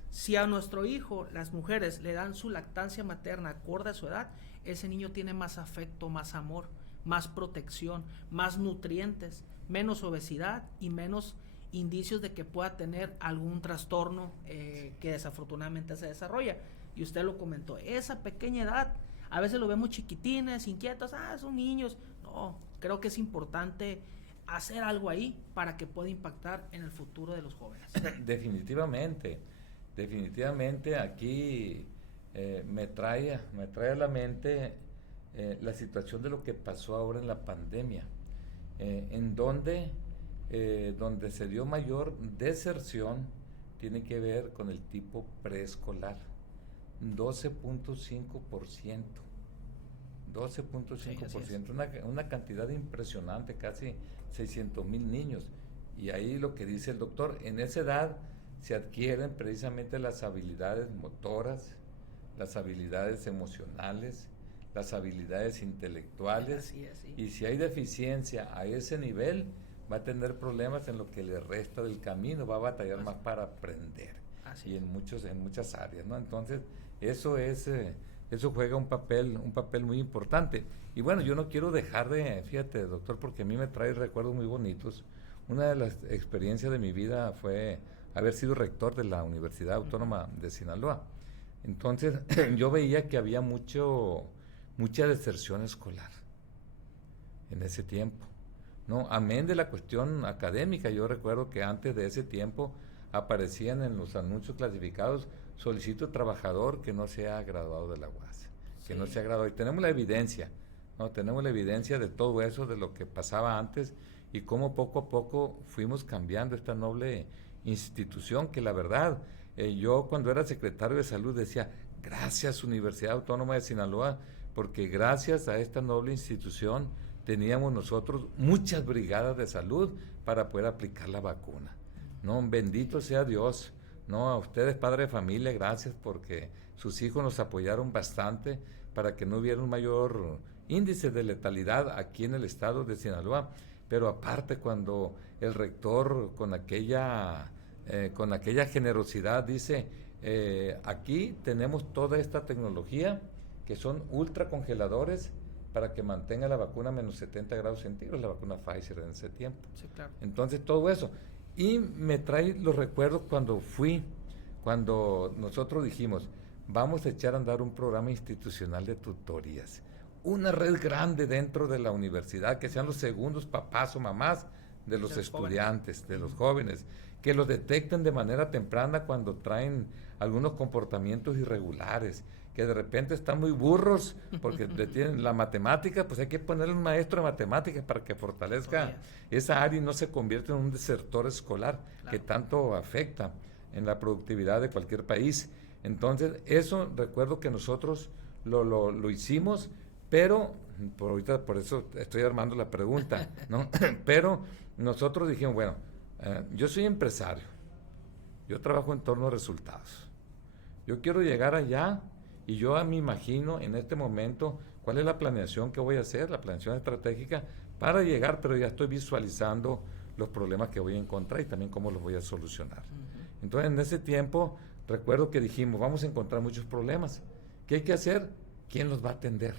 Si a nuestro hijo, las mujeres, le dan su lactancia materna acorde a su edad, ese niño tiene más afecto, más amor, más protección, más nutrientes, menos obesidad y menos indicios de que pueda tener algún trastorno que desafortunadamente se desarrolla. Y usted lo comentó, esa pequeña edad, a veces lo vemos chiquitines, inquietos, son niños. No, creo que es importante hacer algo ahí para que pueda impactar en el futuro de los jóvenes. Definitivamente aquí me trae a la mente la situación de lo que pasó ahora en la pandemia, en donde se dio mayor deserción, tiene que ver con el tipo preescolar, 12.5%. 12.5%, una cantidad impresionante, casi 600,000 niños. Y ahí lo que dice el doctor, en esa edad se adquieren precisamente las habilidades motoras, las habilidades emocionales, las habilidades intelectuales. Así es, sí. Y si hay deficiencia a ese nivel, va a tener problemas en lo que le resta del camino, va a batallar más para aprender. Así y en muchas áreas, ¿no? Entonces, eso juega un papel muy importante. Y bueno, yo no quiero dejar fíjate, doctor, porque a mí me trae recuerdos muy bonitos. Una de las experiencias de mi vida fue haber sido rector de la Universidad Autónoma de Sinaloa. Entonces, yo veía que había mucha deserción escolar en ese tiempo, ¿no? Amén de la cuestión académica. Yo recuerdo que antes de ese tiempo aparecían en los anuncios clasificados: solicito trabajador que no se ha graduado de la UAS, que no se ha graduado. Y tenemos la evidencia, ¿no? Tenemos la evidencia de todo eso, de lo que pasaba antes y cómo poco a poco fuimos cambiando esta noble institución que la verdad, yo cuando era secretario de salud decía, gracias Universidad Autónoma de Sinaloa, porque gracias a esta noble institución teníamos nosotros muchas brigadas de salud para poder aplicar la vacuna. No, bendito sea Dios. No, a ustedes, padre de familia, gracias porque sus hijos nos apoyaron bastante para que no hubiera un mayor índice de letalidad aquí en el estado de Sinaloa. Pero aparte, cuando el rector con aquella generosidad dice, aquí tenemos toda esta tecnología que son ultracongeladores para que mantenga la vacuna a menos 70 grados centígrados, la vacuna Pfizer en ese tiempo. Sí, claro. Entonces todo eso. Y me trae los recuerdos cuando nosotros dijimos, vamos a echar a andar un programa institucional de tutorías. Una red grande dentro de la universidad, que sean los segundos papás o mamás de los estudiantes, jóvenes, de los jóvenes, que los detecten de manera temprana cuando traen algunos comportamientos irregulares, que de repente están muy burros porque tienen la matemática, pues hay que ponerle un maestro de matemáticas para que fortalezca esa área y no se convierta en un desertor escolar, claro, que tanto afecta en la productividad de cualquier país. Entonces, eso recuerdo que nosotros lo hicimos, pero por eso estoy armando la pregunta, ¿no? Pero nosotros dijimos, bueno, yo soy empresario, yo trabajo en torno a resultados, yo quiero llegar allá y yo me imagino en este momento cuál es la planeación que voy a hacer, la planeación estratégica para llegar, pero ya estoy visualizando los problemas que voy a encontrar y también cómo los voy a solucionar. Entonces, en ese tiempo, recuerdo que dijimos, vamos a encontrar muchos problemas. ¿Qué hay que hacer? ¿Quién los va a atender?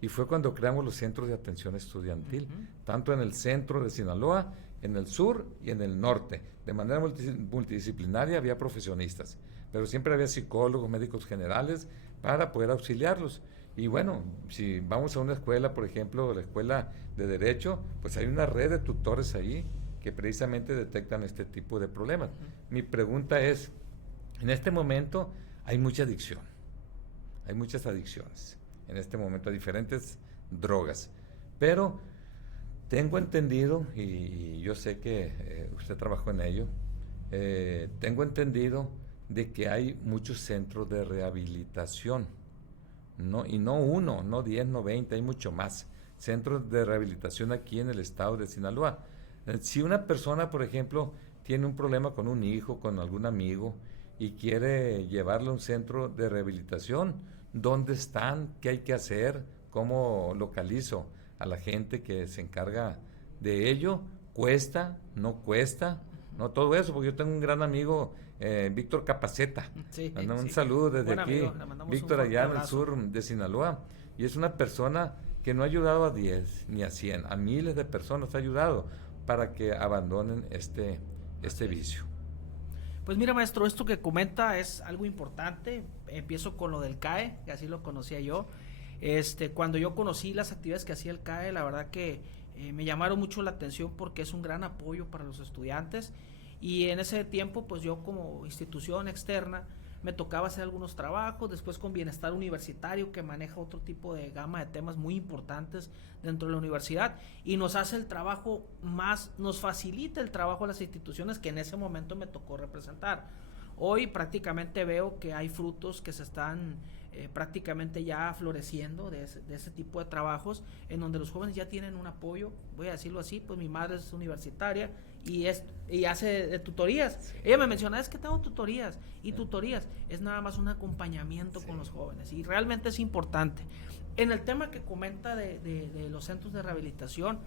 Y fue cuando creamos los centros de atención estudiantil, tanto en el centro de Sinaloa, en el sur y en el norte. De manera multidisciplinaria había profesionistas, pero siempre había psicólogos, médicos generales para poder auxiliarlos. Y bueno, si vamos a una escuela, por ejemplo, la escuela de Derecho, pues hay una red de tutores ahí que precisamente detectan este tipo de problemas. Mi pregunta es, en este momento hay mucha adicción, hay muchas adicciones, en este momento a diferentes drogas, pero tengo entendido, y yo sé que usted trabajó en ello, tengo entendido de que hay muchos centros de rehabilitación, ¿no? Y no uno, no 10, no 20, hay mucho más centros de rehabilitación aquí en el estado de Sinaloa. Si una persona, por ejemplo, tiene un problema con un hijo, con algún amigo, y quiere llevarlo a un centro de rehabilitación, ¿dónde están? ¿Qué hay que hacer? ¿Cómo localizo a la gente que se encarga de ello? ¿Cuesta? ¿No cuesta? No, todo eso, porque yo tengo un gran amigo, Víctor Capaceta. Sí, un saludo desde aquí, Víctor, allá en el sur de Sinaloa. Y es una persona que no ha ayudado a 10 ni a 100, a miles de personas ha ayudado para que abandonen este vicio. Pues mira, maestro, esto que comenta es algo importante. Empiezo con lo del CAE, que así lo conocía yo. Cuando yo conocí las actividades que hacía el CAE, la verdad que me llamaron mucho la atención porque es un gran apoyo para los estudiantes. Y en ese tiempo, pues yo como institución externa me tocaba hacer algunos trabajos, después con Bienestar Universitario, que maneja otro tipo de gama de temas muy importantes dentro de la universidad, y nos hace el trabajo nos facilita el trabajo a las instituciones que en ese momento me tocó representar. Hoy prácticamente veo que hay frutos que se están prácticamente ya floreciendo de ese tipo de trabajos, en donde los jóvenes ya tienen un apoyo, voy a decirlo así, pues mi madre es universitaria y hace de tutorías. Sí. Ella me mencionaba, es que tengo tutorías, y tutorías es nada más un acompañamiento con los jóvenes, y realmente es importante. En el tema que comenta de los centros de rehabilitación,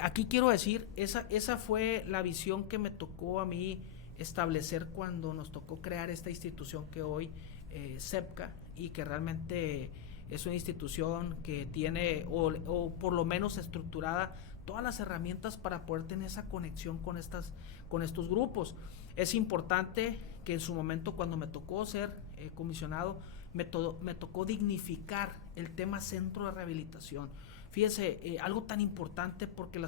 aquí quiero decir, esa fue la visión que me tocó a mí establecer cuando nos tocó crear esta institución que hoy CEPCA, y que realmente es una institución que tiene o por lo menos estructurada todas las herramientas para poder tener esa conexión con estos grupos. Es importante que en su momento, cuando me tocó ser comisionado, me tocó dignificar el tema centro de rehabilitación. Fíjese, algo tan importante, porque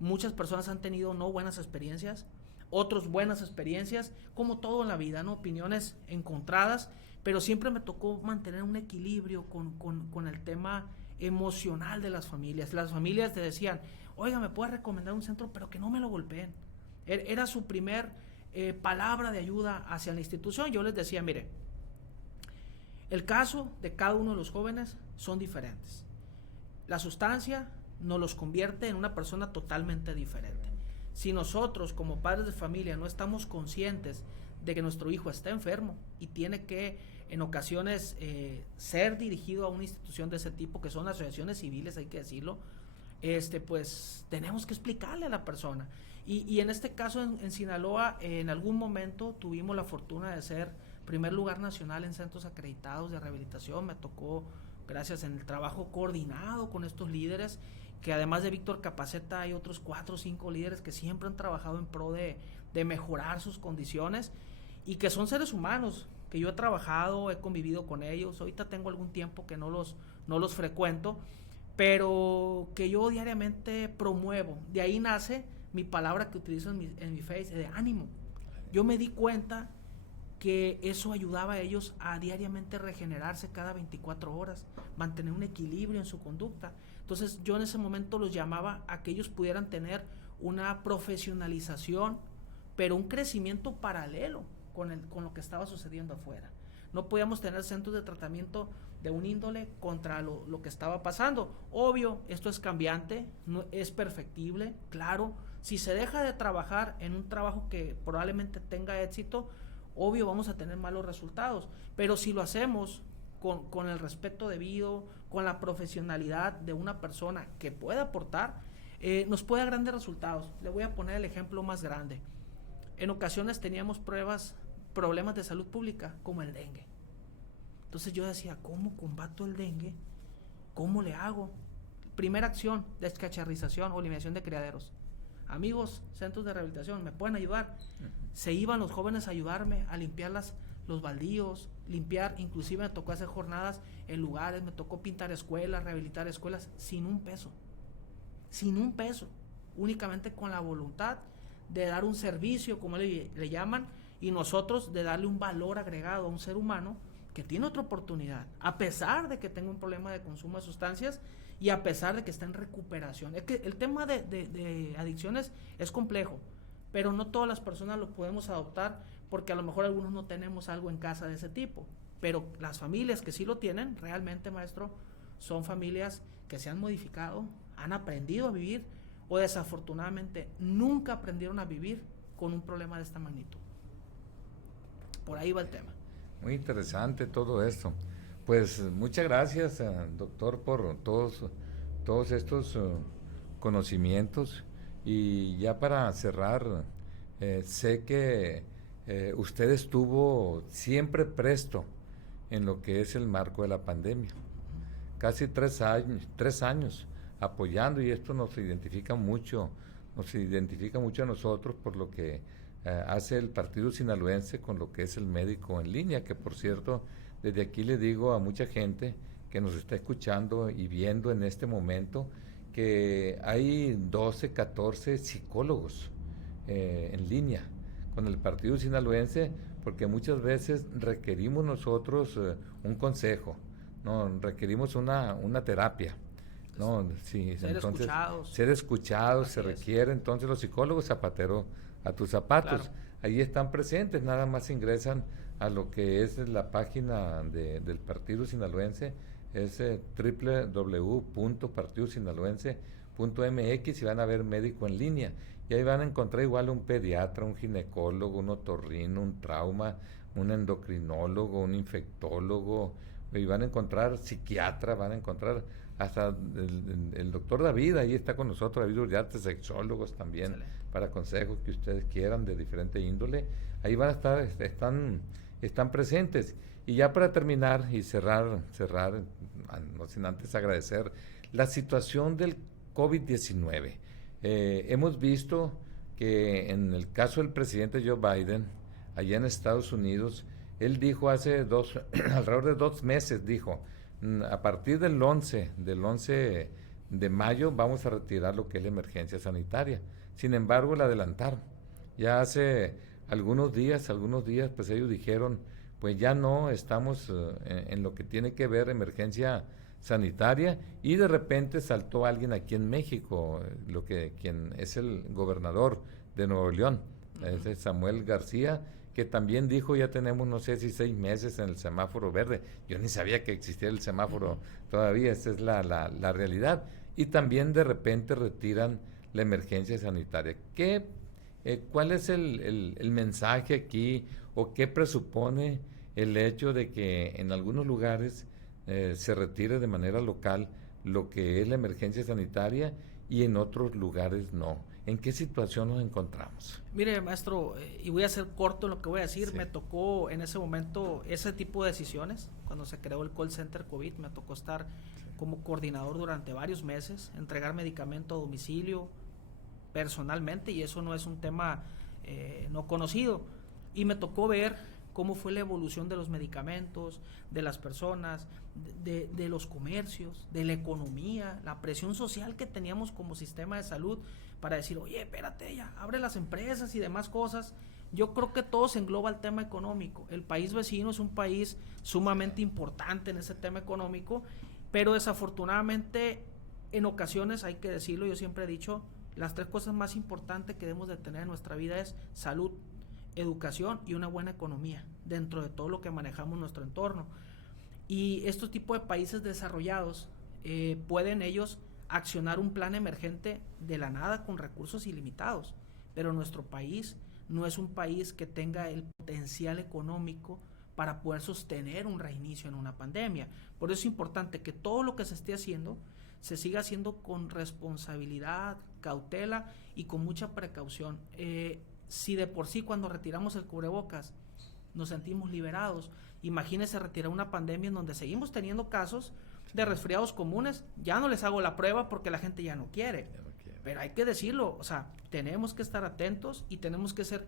muchas personas han tenido no buenas experiencias, otros buenas experiencias, como todo en la vida, ¿no? Opiniones encontradas, pero siempre me tocó mantener un equilibrio con el tema emocional de las familias. Las familias te decían, oiga, ¿me puedes recomendar un centro? Pero que no me lo golpeen. Era su primer palabra de ayuda hacia la institución. Yo les decía, mire, el caso de cada uno de los jóvenes son diferentes. La sustancia nos los convierte en una persona totalmente diferente. Si nosotros como padres de familia no estamos conscientes de que nuestro hijo está enfermo y tiene que en ocasiones ser dirigido a una institución de ese tipo, que son asociaciones civiles, hay que decirlo, pues tenemos que explicarle a la persona. Y en este caso en Sinaloa, en algún momento tuvimos la fortuna de ser primer lugar nacional en centros acreditados de rehabilitación. Me tocó, gracias en el trabajo coordinado con estos líderes, que además de Víctor Capaceta hay otros 4 o 5 líderes que siempre han trabajado en pro de mejorar sus condiciones, y que son seres humanos, que yo he trabajado, he convivido con ellos. Ahorita tengo algún tiempo que no los frecuento, pero que yo diariamente promuevo. De ahí nace mi palabra que utilizo en mi face, de ánimo. Yo me di cuenta que eso ayudaba a ellos a diariamente regenerarse cada 24 horas, mantener un equilibrio en su conducta. Entonces yo en ese momento los llamaba a que ellos pudieran tener una profesionalización, pero un crecimiento paralelo con lo que estaba sucediendo afuera. No podíamos tener centros de tratamiento de un índole contra lo que estaba pasando. Obvio, esto es cambiante, no es perfectible, claro. Si se deja de trabajar en un trabajo que probablemente tenga éxito, obvio vamos a tener malos resultados, pero si lo hacemos con el respeto debido, con la profesionalidad de una persona que pueda aportar, nos puede dar grandes resultados. Le voy a poner el ejemplo más grande. En ocasiones teníamos problemas de salud pública, como el dengue. Entonces yo decía, ¿cómo combato el dengue? ¿Cómo le hago? Primera acción, descacharrización o eliminación de criaderos. Amigos, centros de rehabilitación, ¿me pueden ayudar? Se iban los jóvenes a ayudarme a limpiar los baldíos, limpiar, inclusive me tocó hacer jornadas en lugares, me tocó pintar escuelas, rehabilitar escuelas, sin un peso, únicamente con la voluntad de dar un servicio, como le llaman, y nosotros de darle un valor agregado a un ser humano que tiene otra oportunidad, a pesar de que tenga un problema de consumo de sustancias y a pesar de que está en recuperación. Es que el tema de adicciones es complejo, pero no todas las personas lo podemos adoptar, porque a lo mejor algunos no tenemos algo en casa de ese tipo, pero las familias que sí lo tienen, realmente, maestro, son familias que se han modificado, han aprendido a vivir, o desafortunadamente nunca aprendieron a vivir con un problema de esta magnitud. Por ahí va el tema. Muy interesante todo esto. Pues muchas gracias, doctor, por todos estos conocimientos. Y ya para cerrar, sé que usted estuvo siempre presto en lo que es el marco de la pandemia. Casi 3 años apoyando, y esto nos identifica mucho a nosotros por lo que hace el Partido Sinaloense con lo que es el médico en línea, que por cierto, desde aquí le digo a mucha gente que nos está escuchando y viendo en este momento que hay 12, 14 psicólogos en línea con el Partido Sinaloense, porque muchas veces requerimos nosotros un consejo, no requerimos una terapia. No, sí, ser entonces, escuchados. Ser escuchados se requiere. Entonces los psicólogos, zapatero a tus zapatos, claro. Ahí están presentes, nada más ingresan a lo que es la página del Partido Sinaloense, es www.partidosinaloense.mx, y van a ver médico en línea, y ahí van a encontrar igual un pediatra, un ginecólogo, un otorrino, un trauma, un endocrinólogo, un infectólogo, y van a encontrar psiquiatra, van a encontrar hasta el doctor David, ahí está con nosotros, David Uriarte, sexólogos también, para consejos que ustedes quieran de diferente índole, ahí van a estar, están presentes. Y ya para terminar y cerrar, no sin antes agradecer la situación del COVID-19. Hemos visto que en el caso del presidente Joe Biden, allá en Estados Unidos, él dijo hace alrededor de 2 meses, dijo, a partir del 11 de mayo vamos a retirar lo que es la emergencia sanitaria. Sin embargo, la adelantaron. Ya hace algunos días, pues ellos dijeron, pues ya no estamos en lo que tiene que ver emergencia sanitaria, y de repente saltó alguien aquí en México, quien es el gobernador de Nuevo León, es Samuel García, que también dijo, ya tenemos no sé si 6 meses en el semáforo verde. Yo ni sabía que existía el semáforo todavía, esa es la realidad. Y también de repente retiran la emergencia sanitaria. ¿Cuál es el mensaje aquí o qué presupone el hecho de que en algunos lugares se retire de manera local lo que es la emergencia sanitaria y en otros lugares no? ¿En qué situación nos encontramos? Mire, maestro, y voy a ser corto en lo que voy a decir, Sí. me tocó en ese momento ese tipo de decisiones, cuando se creó el call center COVID, me tocó estar como coordinador durante varios meses, entregar medicamento a domicilio personalmente, y eso no es un tema no conocido, y me tocó ver cómo fue la evolución de los medicamentos, de las personas, de los comercios, de la economía, la presión social que teníamos como sistema de salud para decir, oye, espérate, ya, abre las empresas y demás cosas. Yo creo que todo se engloba al tema económico. El país vecino es un país sumamente importante en ese tema económico, pero desafortunadamente en ocasiones, hay que decirlo, yo siempre he dicho, las 3 cosas más importantes que debemos de tener en nuestra vida es salud, educación y una buena economía dentro de todo lo que manejamos en nuestro entorno. Y estos tipos de países desarrollados pueden ellos accionar un plan emergente de la nada con recursos ilimitados, pero nuestro país no es un país que tenga el potencial económico para poder sostener un reinicio en una pandemia. Por eso es importante que todo lo que se esté haciendo se siga haciendo con responsabilidad, cautela y con mucha precaución. Si de por sí cuando retiramos el cubrebocas nos sentimos liberados, imagínese retirar una pandemia en donde seguimos teniendo casos de resfriados comunes, ya no les hago la prueba porque la gente ya no quiere. Pero hay que decirlo, o sea, tenemos que estar atentos y tenemos que ser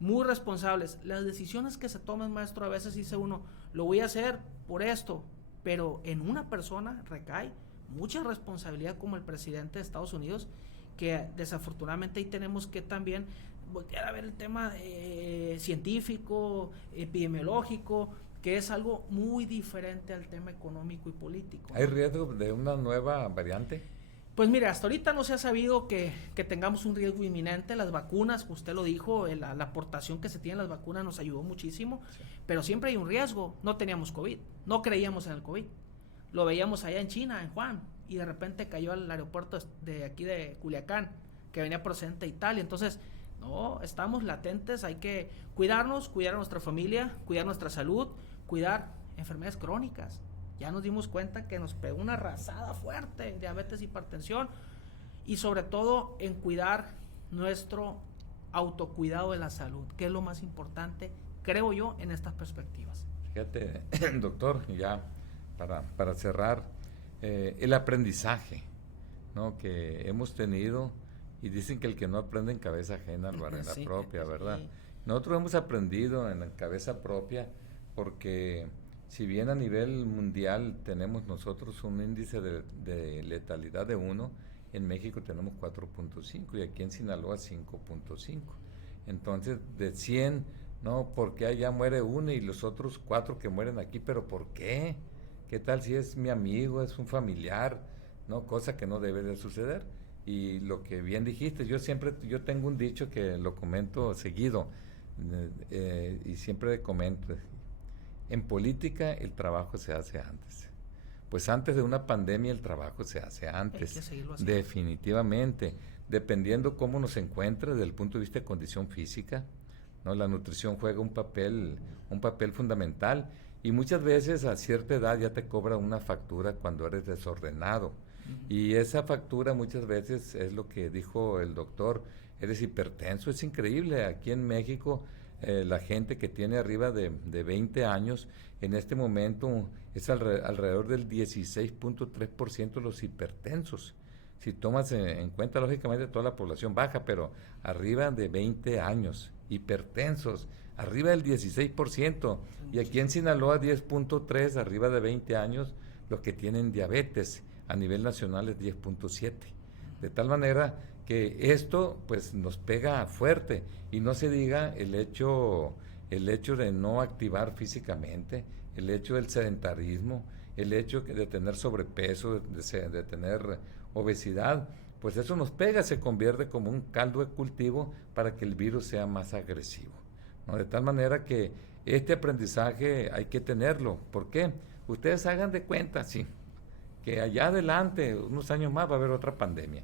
muy responsables. Las decisiones que se tomen, maestro, a veces dice uno, lo voy a hacer por esto, pero en una persona recae mucha responsabilidad, como el presidente de Estados Unidos, que desafortunadamente ahí tenemos que también voltear a ver el tema científico, epidemiológico, que es algo muy diferente al tema económico y político, ¿no? ¿Hay riesgo de una nueva variante? Pues mire, hasta ahorita no se ha sabido que tengamos un riesgo inminente. Las vacunas, usted lo dijo, la aportación que se tiene en las vacunas nos ayudó muchísimo, sí. Pero siempre hay un riesgo. No teníamos COVID, no creíamos en el COVID. Lo veíamos allá en China, en Wuhan, y de repente cayó al aeropuerto de aquí de Culiacán, que venía procedente de Italia. Entonces, no, estamos latentes, hay que cuidarnos, cuidar a nuestra familia, cuidar nuestra salud, cuidar enfermedades crónicas. Ya nos dimos cuenta que nos pegó una arrasada fuerte, diabetes, hipertensión, y sobre todo en cuidar nuestro autocuidado de la salud, que es lo más importante, creo yo, en estas perspectivas. Fíjate, doctor, ya para cerrar, el aprendizaje, ¿no?, que hemos tenido, y dicen que el que no aprende en cabeza ajena lo hará en la propia, ¿verdad? Sí. Nosotros hemos aprendido en la cabeza propia porque si bien a nivel mundial tenemos nosotros un índice de letalidad de 1, en México tenemos 4.5 y aquí en Sinaloa 5.5. Entonces, de 100, ¿no? ¿Por qué allá muere 1 y los otros 4 que mueren aquí? ¿Pero por qué? ¿Qué tal si es mi amigo, es un familiar, ¿no? Cosa que no debe de suceder. Y lo que bien dijiste, yo tengo un dicho que lo comento seguido, y siempre comento: en política el trabajo se hace antes. Pues antes de una pandemia el trabajo se hace antes. Hay que seguirlo haciendo. Definitivamente, dependiendo cómo nos encuentre desde el punto de vista de condición física, ¿no? La nutrición juega un papel fundamental, y muchas veces a cierta edad ya te cobra una factura cuando eres desordenado. Uh-huh. Y esa factura muchas veces es lo que dijo el doctor: eres hipertenso. Es increíble, aquí en México la gente que tiene arriba de 20 años, en este momento es alrededor del 16.3% los hipertensos. Si tomas en cuenta, lógicamente, toda la población baja, pero arriba de 20 años, hipertensos, arriba del 16%. Y aquí en Sinaloa 10.3, arriba de 20 años, los que tienen diabetes. A nivel nacional es 10.7. De tal manera que esto pues nos pega fuerte, y no se diga el hecho de no activar físicamente, el hecho del sedentarismo, el hecho de tener sobrepeso, de tener obesidad, pues eso nos pega, se convierte como un caldo de cultivo para que el virus sea más agresivo, ¿no? De tal manera que este aprendizaje hay que tenerlo. ¿Por qué? Ustedes hagan de cuenta, sí, que allá adelante, unos años más, va a haber otra pandemia.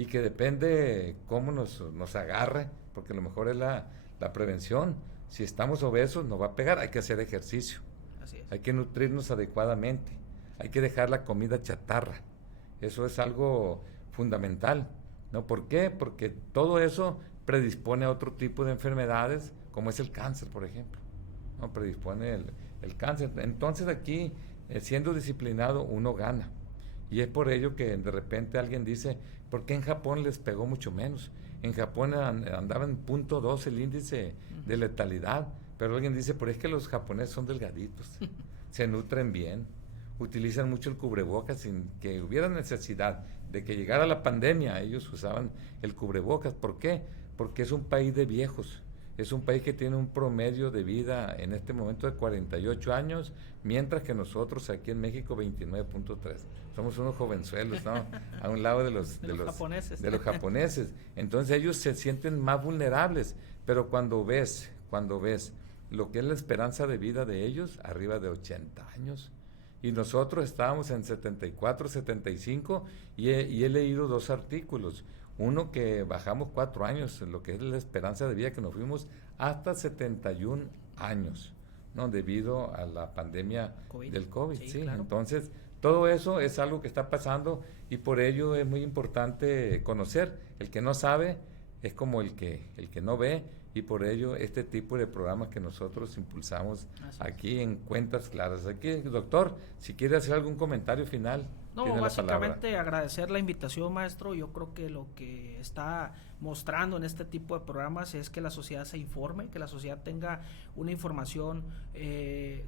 y que depende cómo nos agarre, porque a lo mejor es la prevención. Si estamos obesos nos va a pegar, hay que hacer ejercicio, Así es. hay que nutrirnos adecuadamente, hay que dejar la comida chatarra. Eso es algo fundamental, ¿no? ¿Por qué? Porque todo eso predispone a otro tipo de enfermedades, como es el cáncer, por ejemplo, ¿no? Predispone el cáncer. Entonces aquí, siendo disciplinado, uno gana. Y es por ello que de repente alguien dice, ¿por qué en Japón les pegó mucho menos? En Japón andaba en 0.2 el índice de letalidad, pero alguien dice, pero es que los japoneses son delgaditos, se nutren bien, utilizan mucho el cubrebocas sin que hubiera necesidad de que llegara la pandemia, ellos usaban el cubrebocas. ¿Por qué? Porque es un país de viejos, es un país que tiene un promedio de vida en este momento de 48 años, mientras que nosotros aquí en México 29.3. Somos unos jovenzuelos, ¿no? A un lado de los japoneses. De los japoneses. Entonces ellos se sienten más vulnerables, pero cuando ves lo que es la esperanza de vida de ellos, arriba de 80 años, y nosotros estábamos en 74, 75, y he leído 2 artículos. Uno que bajamos 4 años, lo que es la esperanza de vida, que nos fuimos hasta 71 años, ¿no? Debido a la pandemia del COVID, sí. Claro. Entonces, todo eso es algo que está pasando y por ello es muy importante conocer. El que no sabe es como el que no ve, y por ello este tipo de programas que nosotros impulsamos aquí en Cuentas Claras. Aquí, doctor, si quiere hacer algún comentario final. No, básicamente agradecer la invitación, maestro. Yo creo que lo que está mostrando en este tipo de programas es que la sociedad se informe, que la sociedad tenga una información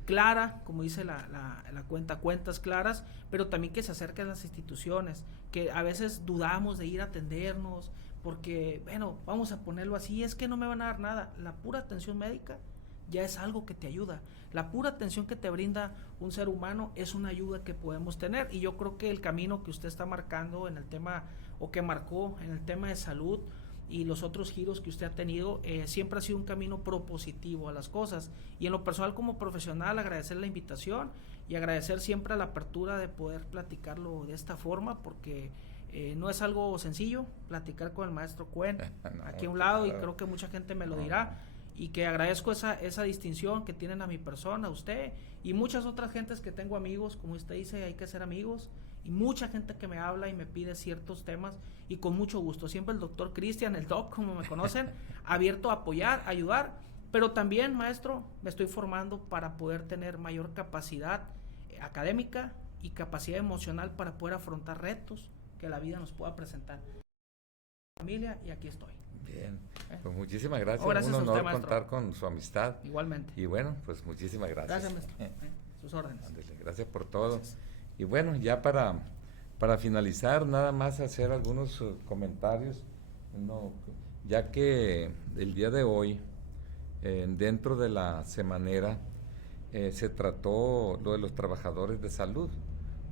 clara, como dice la cuentas claras, pero también que se acerque a las instituciones, que a veces dudamos de ir a atendernos, porque, bueno, vamos a ponerlo así, es que no me van a dar nada. La pura atención médica ya es algo que te ayuda. La pura atención que te brinda un ser humano es una ayuda que podemos tener, y yo creo que el camino que usted está marcando en el tema, o que marcó en el tema de salud, y los otros giros que usted ha tenido, siempre ha sido un camino propositivo a las cosas. Y en lo personal, como profesional, agradecer la invitación y agradecer siempre la apertura de poder platicarlo de esta forma, porque no es algo sencillo platicar con el maestro Cuen aquí a un lado, y creo que mucha gente me lo dirá, y que agradezco esa distinción que tienen a mi persona, a usted y muchas otras gentes que tengo amigos. Como usted dice, hay que ser amigos, y mucha gente que me habla y me pide ciertos temas, y con mucho gusto, siempre el doctor Cristian, el doc como me conocen, abierto a apoyar, ayudar, pero también, maestro, me estoy formando para poder tener mayor capacidad académica y capacidad emocional para poder afrontar retos que la vida nos pueda presentar. Familia, y aquí estoy. Bien, pues muchísimas gracias. Gracias, un honor usted, contar con su amistad. Igualmente. Y bueno, pues muchísimas gracias. Gracias, maestro. Sus órdenes. Gracias por todo. Gracias. Y bueno, ya para finalizar, nada más hacer algunos comentarios. Ya que el día de hoy, dentro de la semanera, se trató lo de los trabajadores de salud.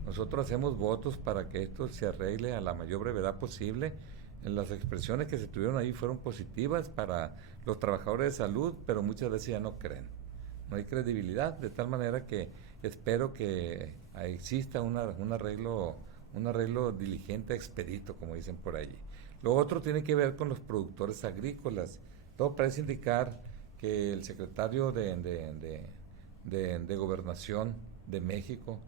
Nosotros hacemos votos para que esto se arregle a la mayor brevedad posible. Las expresiones que se tuvieron ahí fueron positivas para los trabajadores de salud, pero muchas veces ya no creen. No hay credibilidad, de tal manera que espero que exista un arreglo diligente, expedito, como dicen por allí. Lo otro tiene que ver con los productores agrícolas. Todo parece indicar que el secretario de Gobernación de México,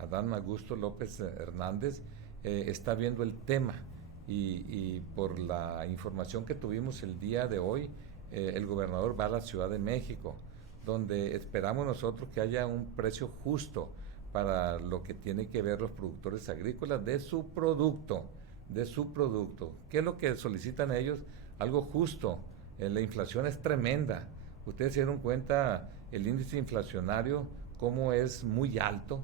Adán Augusto López Hernández, está viendo el tema, y por la información que tuvimos el día de hoy, el gobernador va a la Ciudad de México, donde esperamos nosotros que haya un precio justo para lo que tiene que ver los productores agrícolas de su producto. ¿Qué es lo que solicitan ellos? Algo justo. La inflación es tremenda. Ustedes se dieron cuenta el índice inflacionario cómo es muy alto,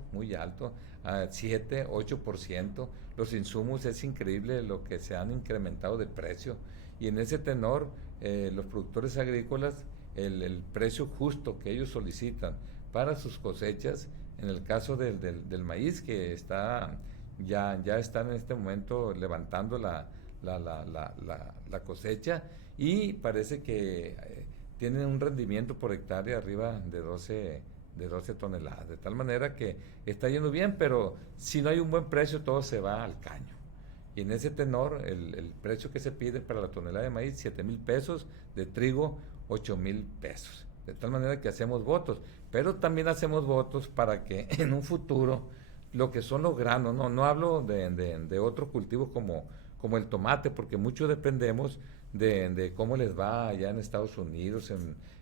a 7, 8%. Los insumos, es increíble lo que se han incrementado de precio, y en ese tenor los productores agrícolas, el precio justo que ellos solicitan para sus cosechas, en el caso del maíz, que ya están en este momento levantando la cosecha, y parece que tienen un rendimiento por hectárea arriba de 12 toneladas, de tal manera que está yendo bien, pero si no hay un buen precio todo se va al caño. Y en ese tenor, el precio que se pide para la tonelada de maíz, 7,000 pesos, de trigo, 8,000 pesos. De tal manera que hacemos votos, pero también hacemos votos para que en un futuro lo que son los granos, no hablo de otros cultivos como el tomate, porque mucho dependemos de cómo les va allá en Estados Unidos,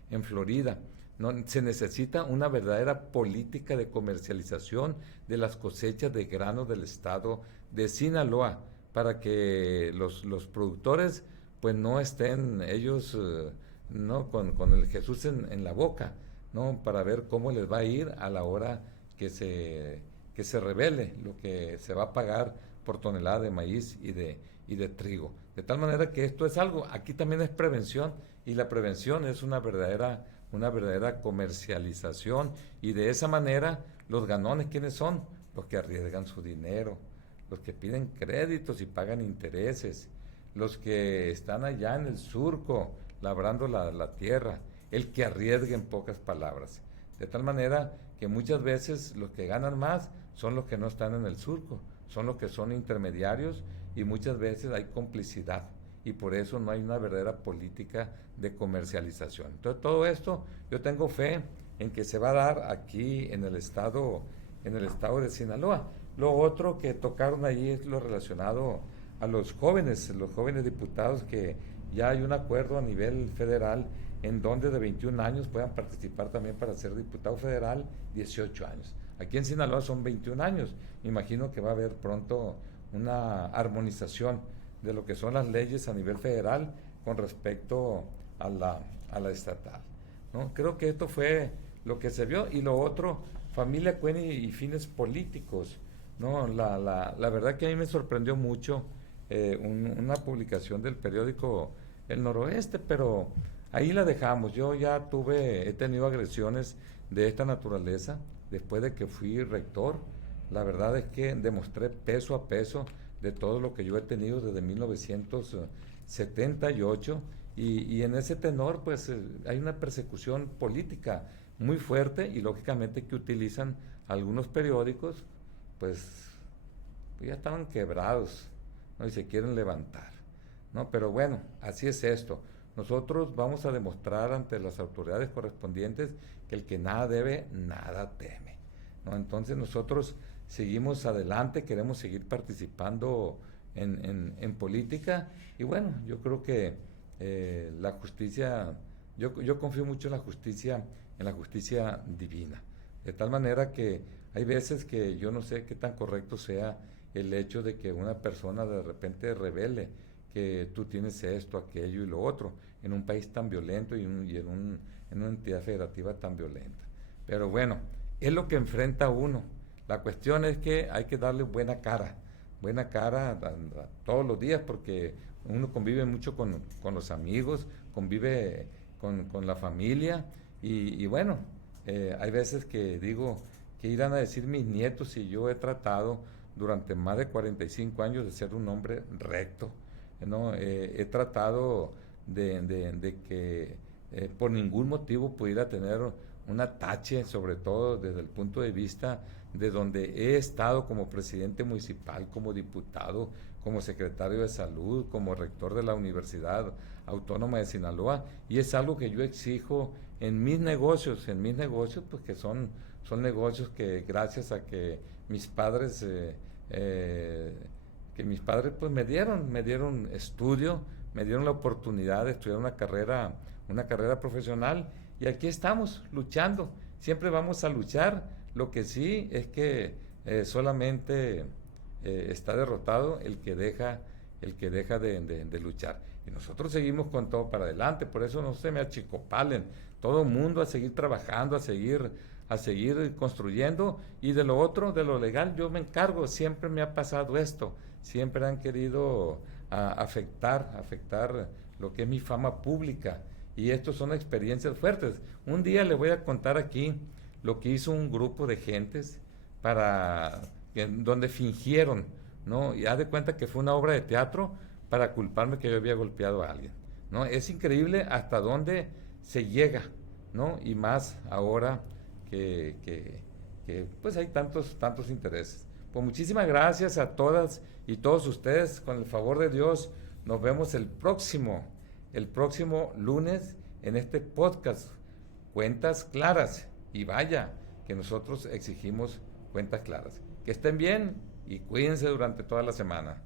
en Florida. No, se necesita una verdadera política de comercialización de las cosechas de granos del estado de Sinaloa, para que los productores pues no estén ellos no con el Jesús en la boca, no, para ver cómo les va a ir a la hora que se revele lo que se va a pagar por tonelada de maíz y de trigo. De tal manera que esto es algo, aquí también es prevención, y la prevención es una verdadera comercialización, y de esa manera los ganones, ¿quiénes son? Los que arriesgan su dinero, los que piden créditos y pagan intereses, los que están allá en el surco labrando la tierra, el que arriesga, en pocas palabras. De tal manera que muchas veces los que ganan más son los que no están en el surco, son los que son intermediarios, y muchas veces hay complicidad, y por eso no hay una verdadera política de comercialización. Entonces, todo esto yo tengo fe en que se va a dar aquí en el estado de Sinaloa. Lo otro que tocaron allí es lo relacionado a los jóvenes diputados, que ya hay un acuerdo a nivel federal en donde de 21 años puedan participar también para ser diputado federal, 18 años. Aquí en Sinaloa son 21 años. Me imagino que va a haber pronto una armonización de lo que son las leyes a nivel federal con respecto a la estatal, ¿no? Creo que esto fue lo que se vio. Y lo otro, familia Cuen y fines políticos, ¿no? La verdad que a mí me sorprendió mucho una publicación del periódico El Noroeste, pero ahí la dejamos. Yo ya he tenido agresiones de esta naturaleza después de que fui rector. La verdad es que demostré peso a peso de todo lo que yo he tenido desde 1978, y en ese tenor pues hay una persecución política muy fuerte, y lógicamente que utilizan algunos periódicos, pues ya estaban quebrados, ¿no? Y se quieren levantar, ¿no? Pero bueno, así es esto. Nosotros vamos a demostrar ante las autoridades correspondientes que el que nada debe, nada teme, ¿no? Entonces nosotros seguimos adelante, queremos seguir participando en política, y bueno, yo creo que la justicia, yo confío mucho en la justicia divina, de tal manera que hay veces que yo no sé qué tan correcto sea el hecho de que una persona de repente revele que tú tienes esto, aquello y lo otro, en un país tan violento y en una entidad federativa tan violenta. Pero bueno, es lo que enfrenta uno. La cuestión es que hay que darle buena cara a todos los días, porque uno convive mucho con los amigos, convive con la familia, y bueno, hay veces que digo, ¿qué irán a decir mis nietos si yo he tratado durante más de 45 años de ser un hombre recto, ¿no? He tratado de que por ningún motivo pudiera tener una tache, sobre todo desde el punto de vista de donde he estado como presidente municipal, como diputado, como secretario de salud, como rector de la Universidad Autónoma de Sinaloa, y es algo que yo exijo en mis negocios, pues que son negocios que gracias a que mis padres pues me dieron estudio, me dieron la oportunidad de estudiar una carrera profesional, y aquí estamos luchando. Siempre vamos a luchar. Lo que sí es que solamente está derrotado el que deja de luchar. Y nosotros seguimos con todo para adelante, por eso no se me achicopalen. Todo el mundo a seguir trabajando, a seguir construyendo, y de lo otro, de lo legal, yo me encargo. Siempre me ha pasado esto, siempre han querido afectar lo que es mi fama pública, y estos son experiencias fuertes. Un día le voy a contar aquí lo que hizo un grupo de gentes donde fingieron, ¿no? Y haz de cuenta que fue una obra de teatro para culparme que yo había golpeado a alguien, ¿no? Es increíble hasta dónde se llega, ¿no? Y más ahora que pues hay tantos intereses. Pues muchísimas gracias a todas y todos ustedes. Con el favor de Dios, nos vemos el próximo lunes en este podcast, Cuentas Claras. Y vaya, que nosotros exigimos cuentas claras. Que estén bien y cuídense durante toda la semana.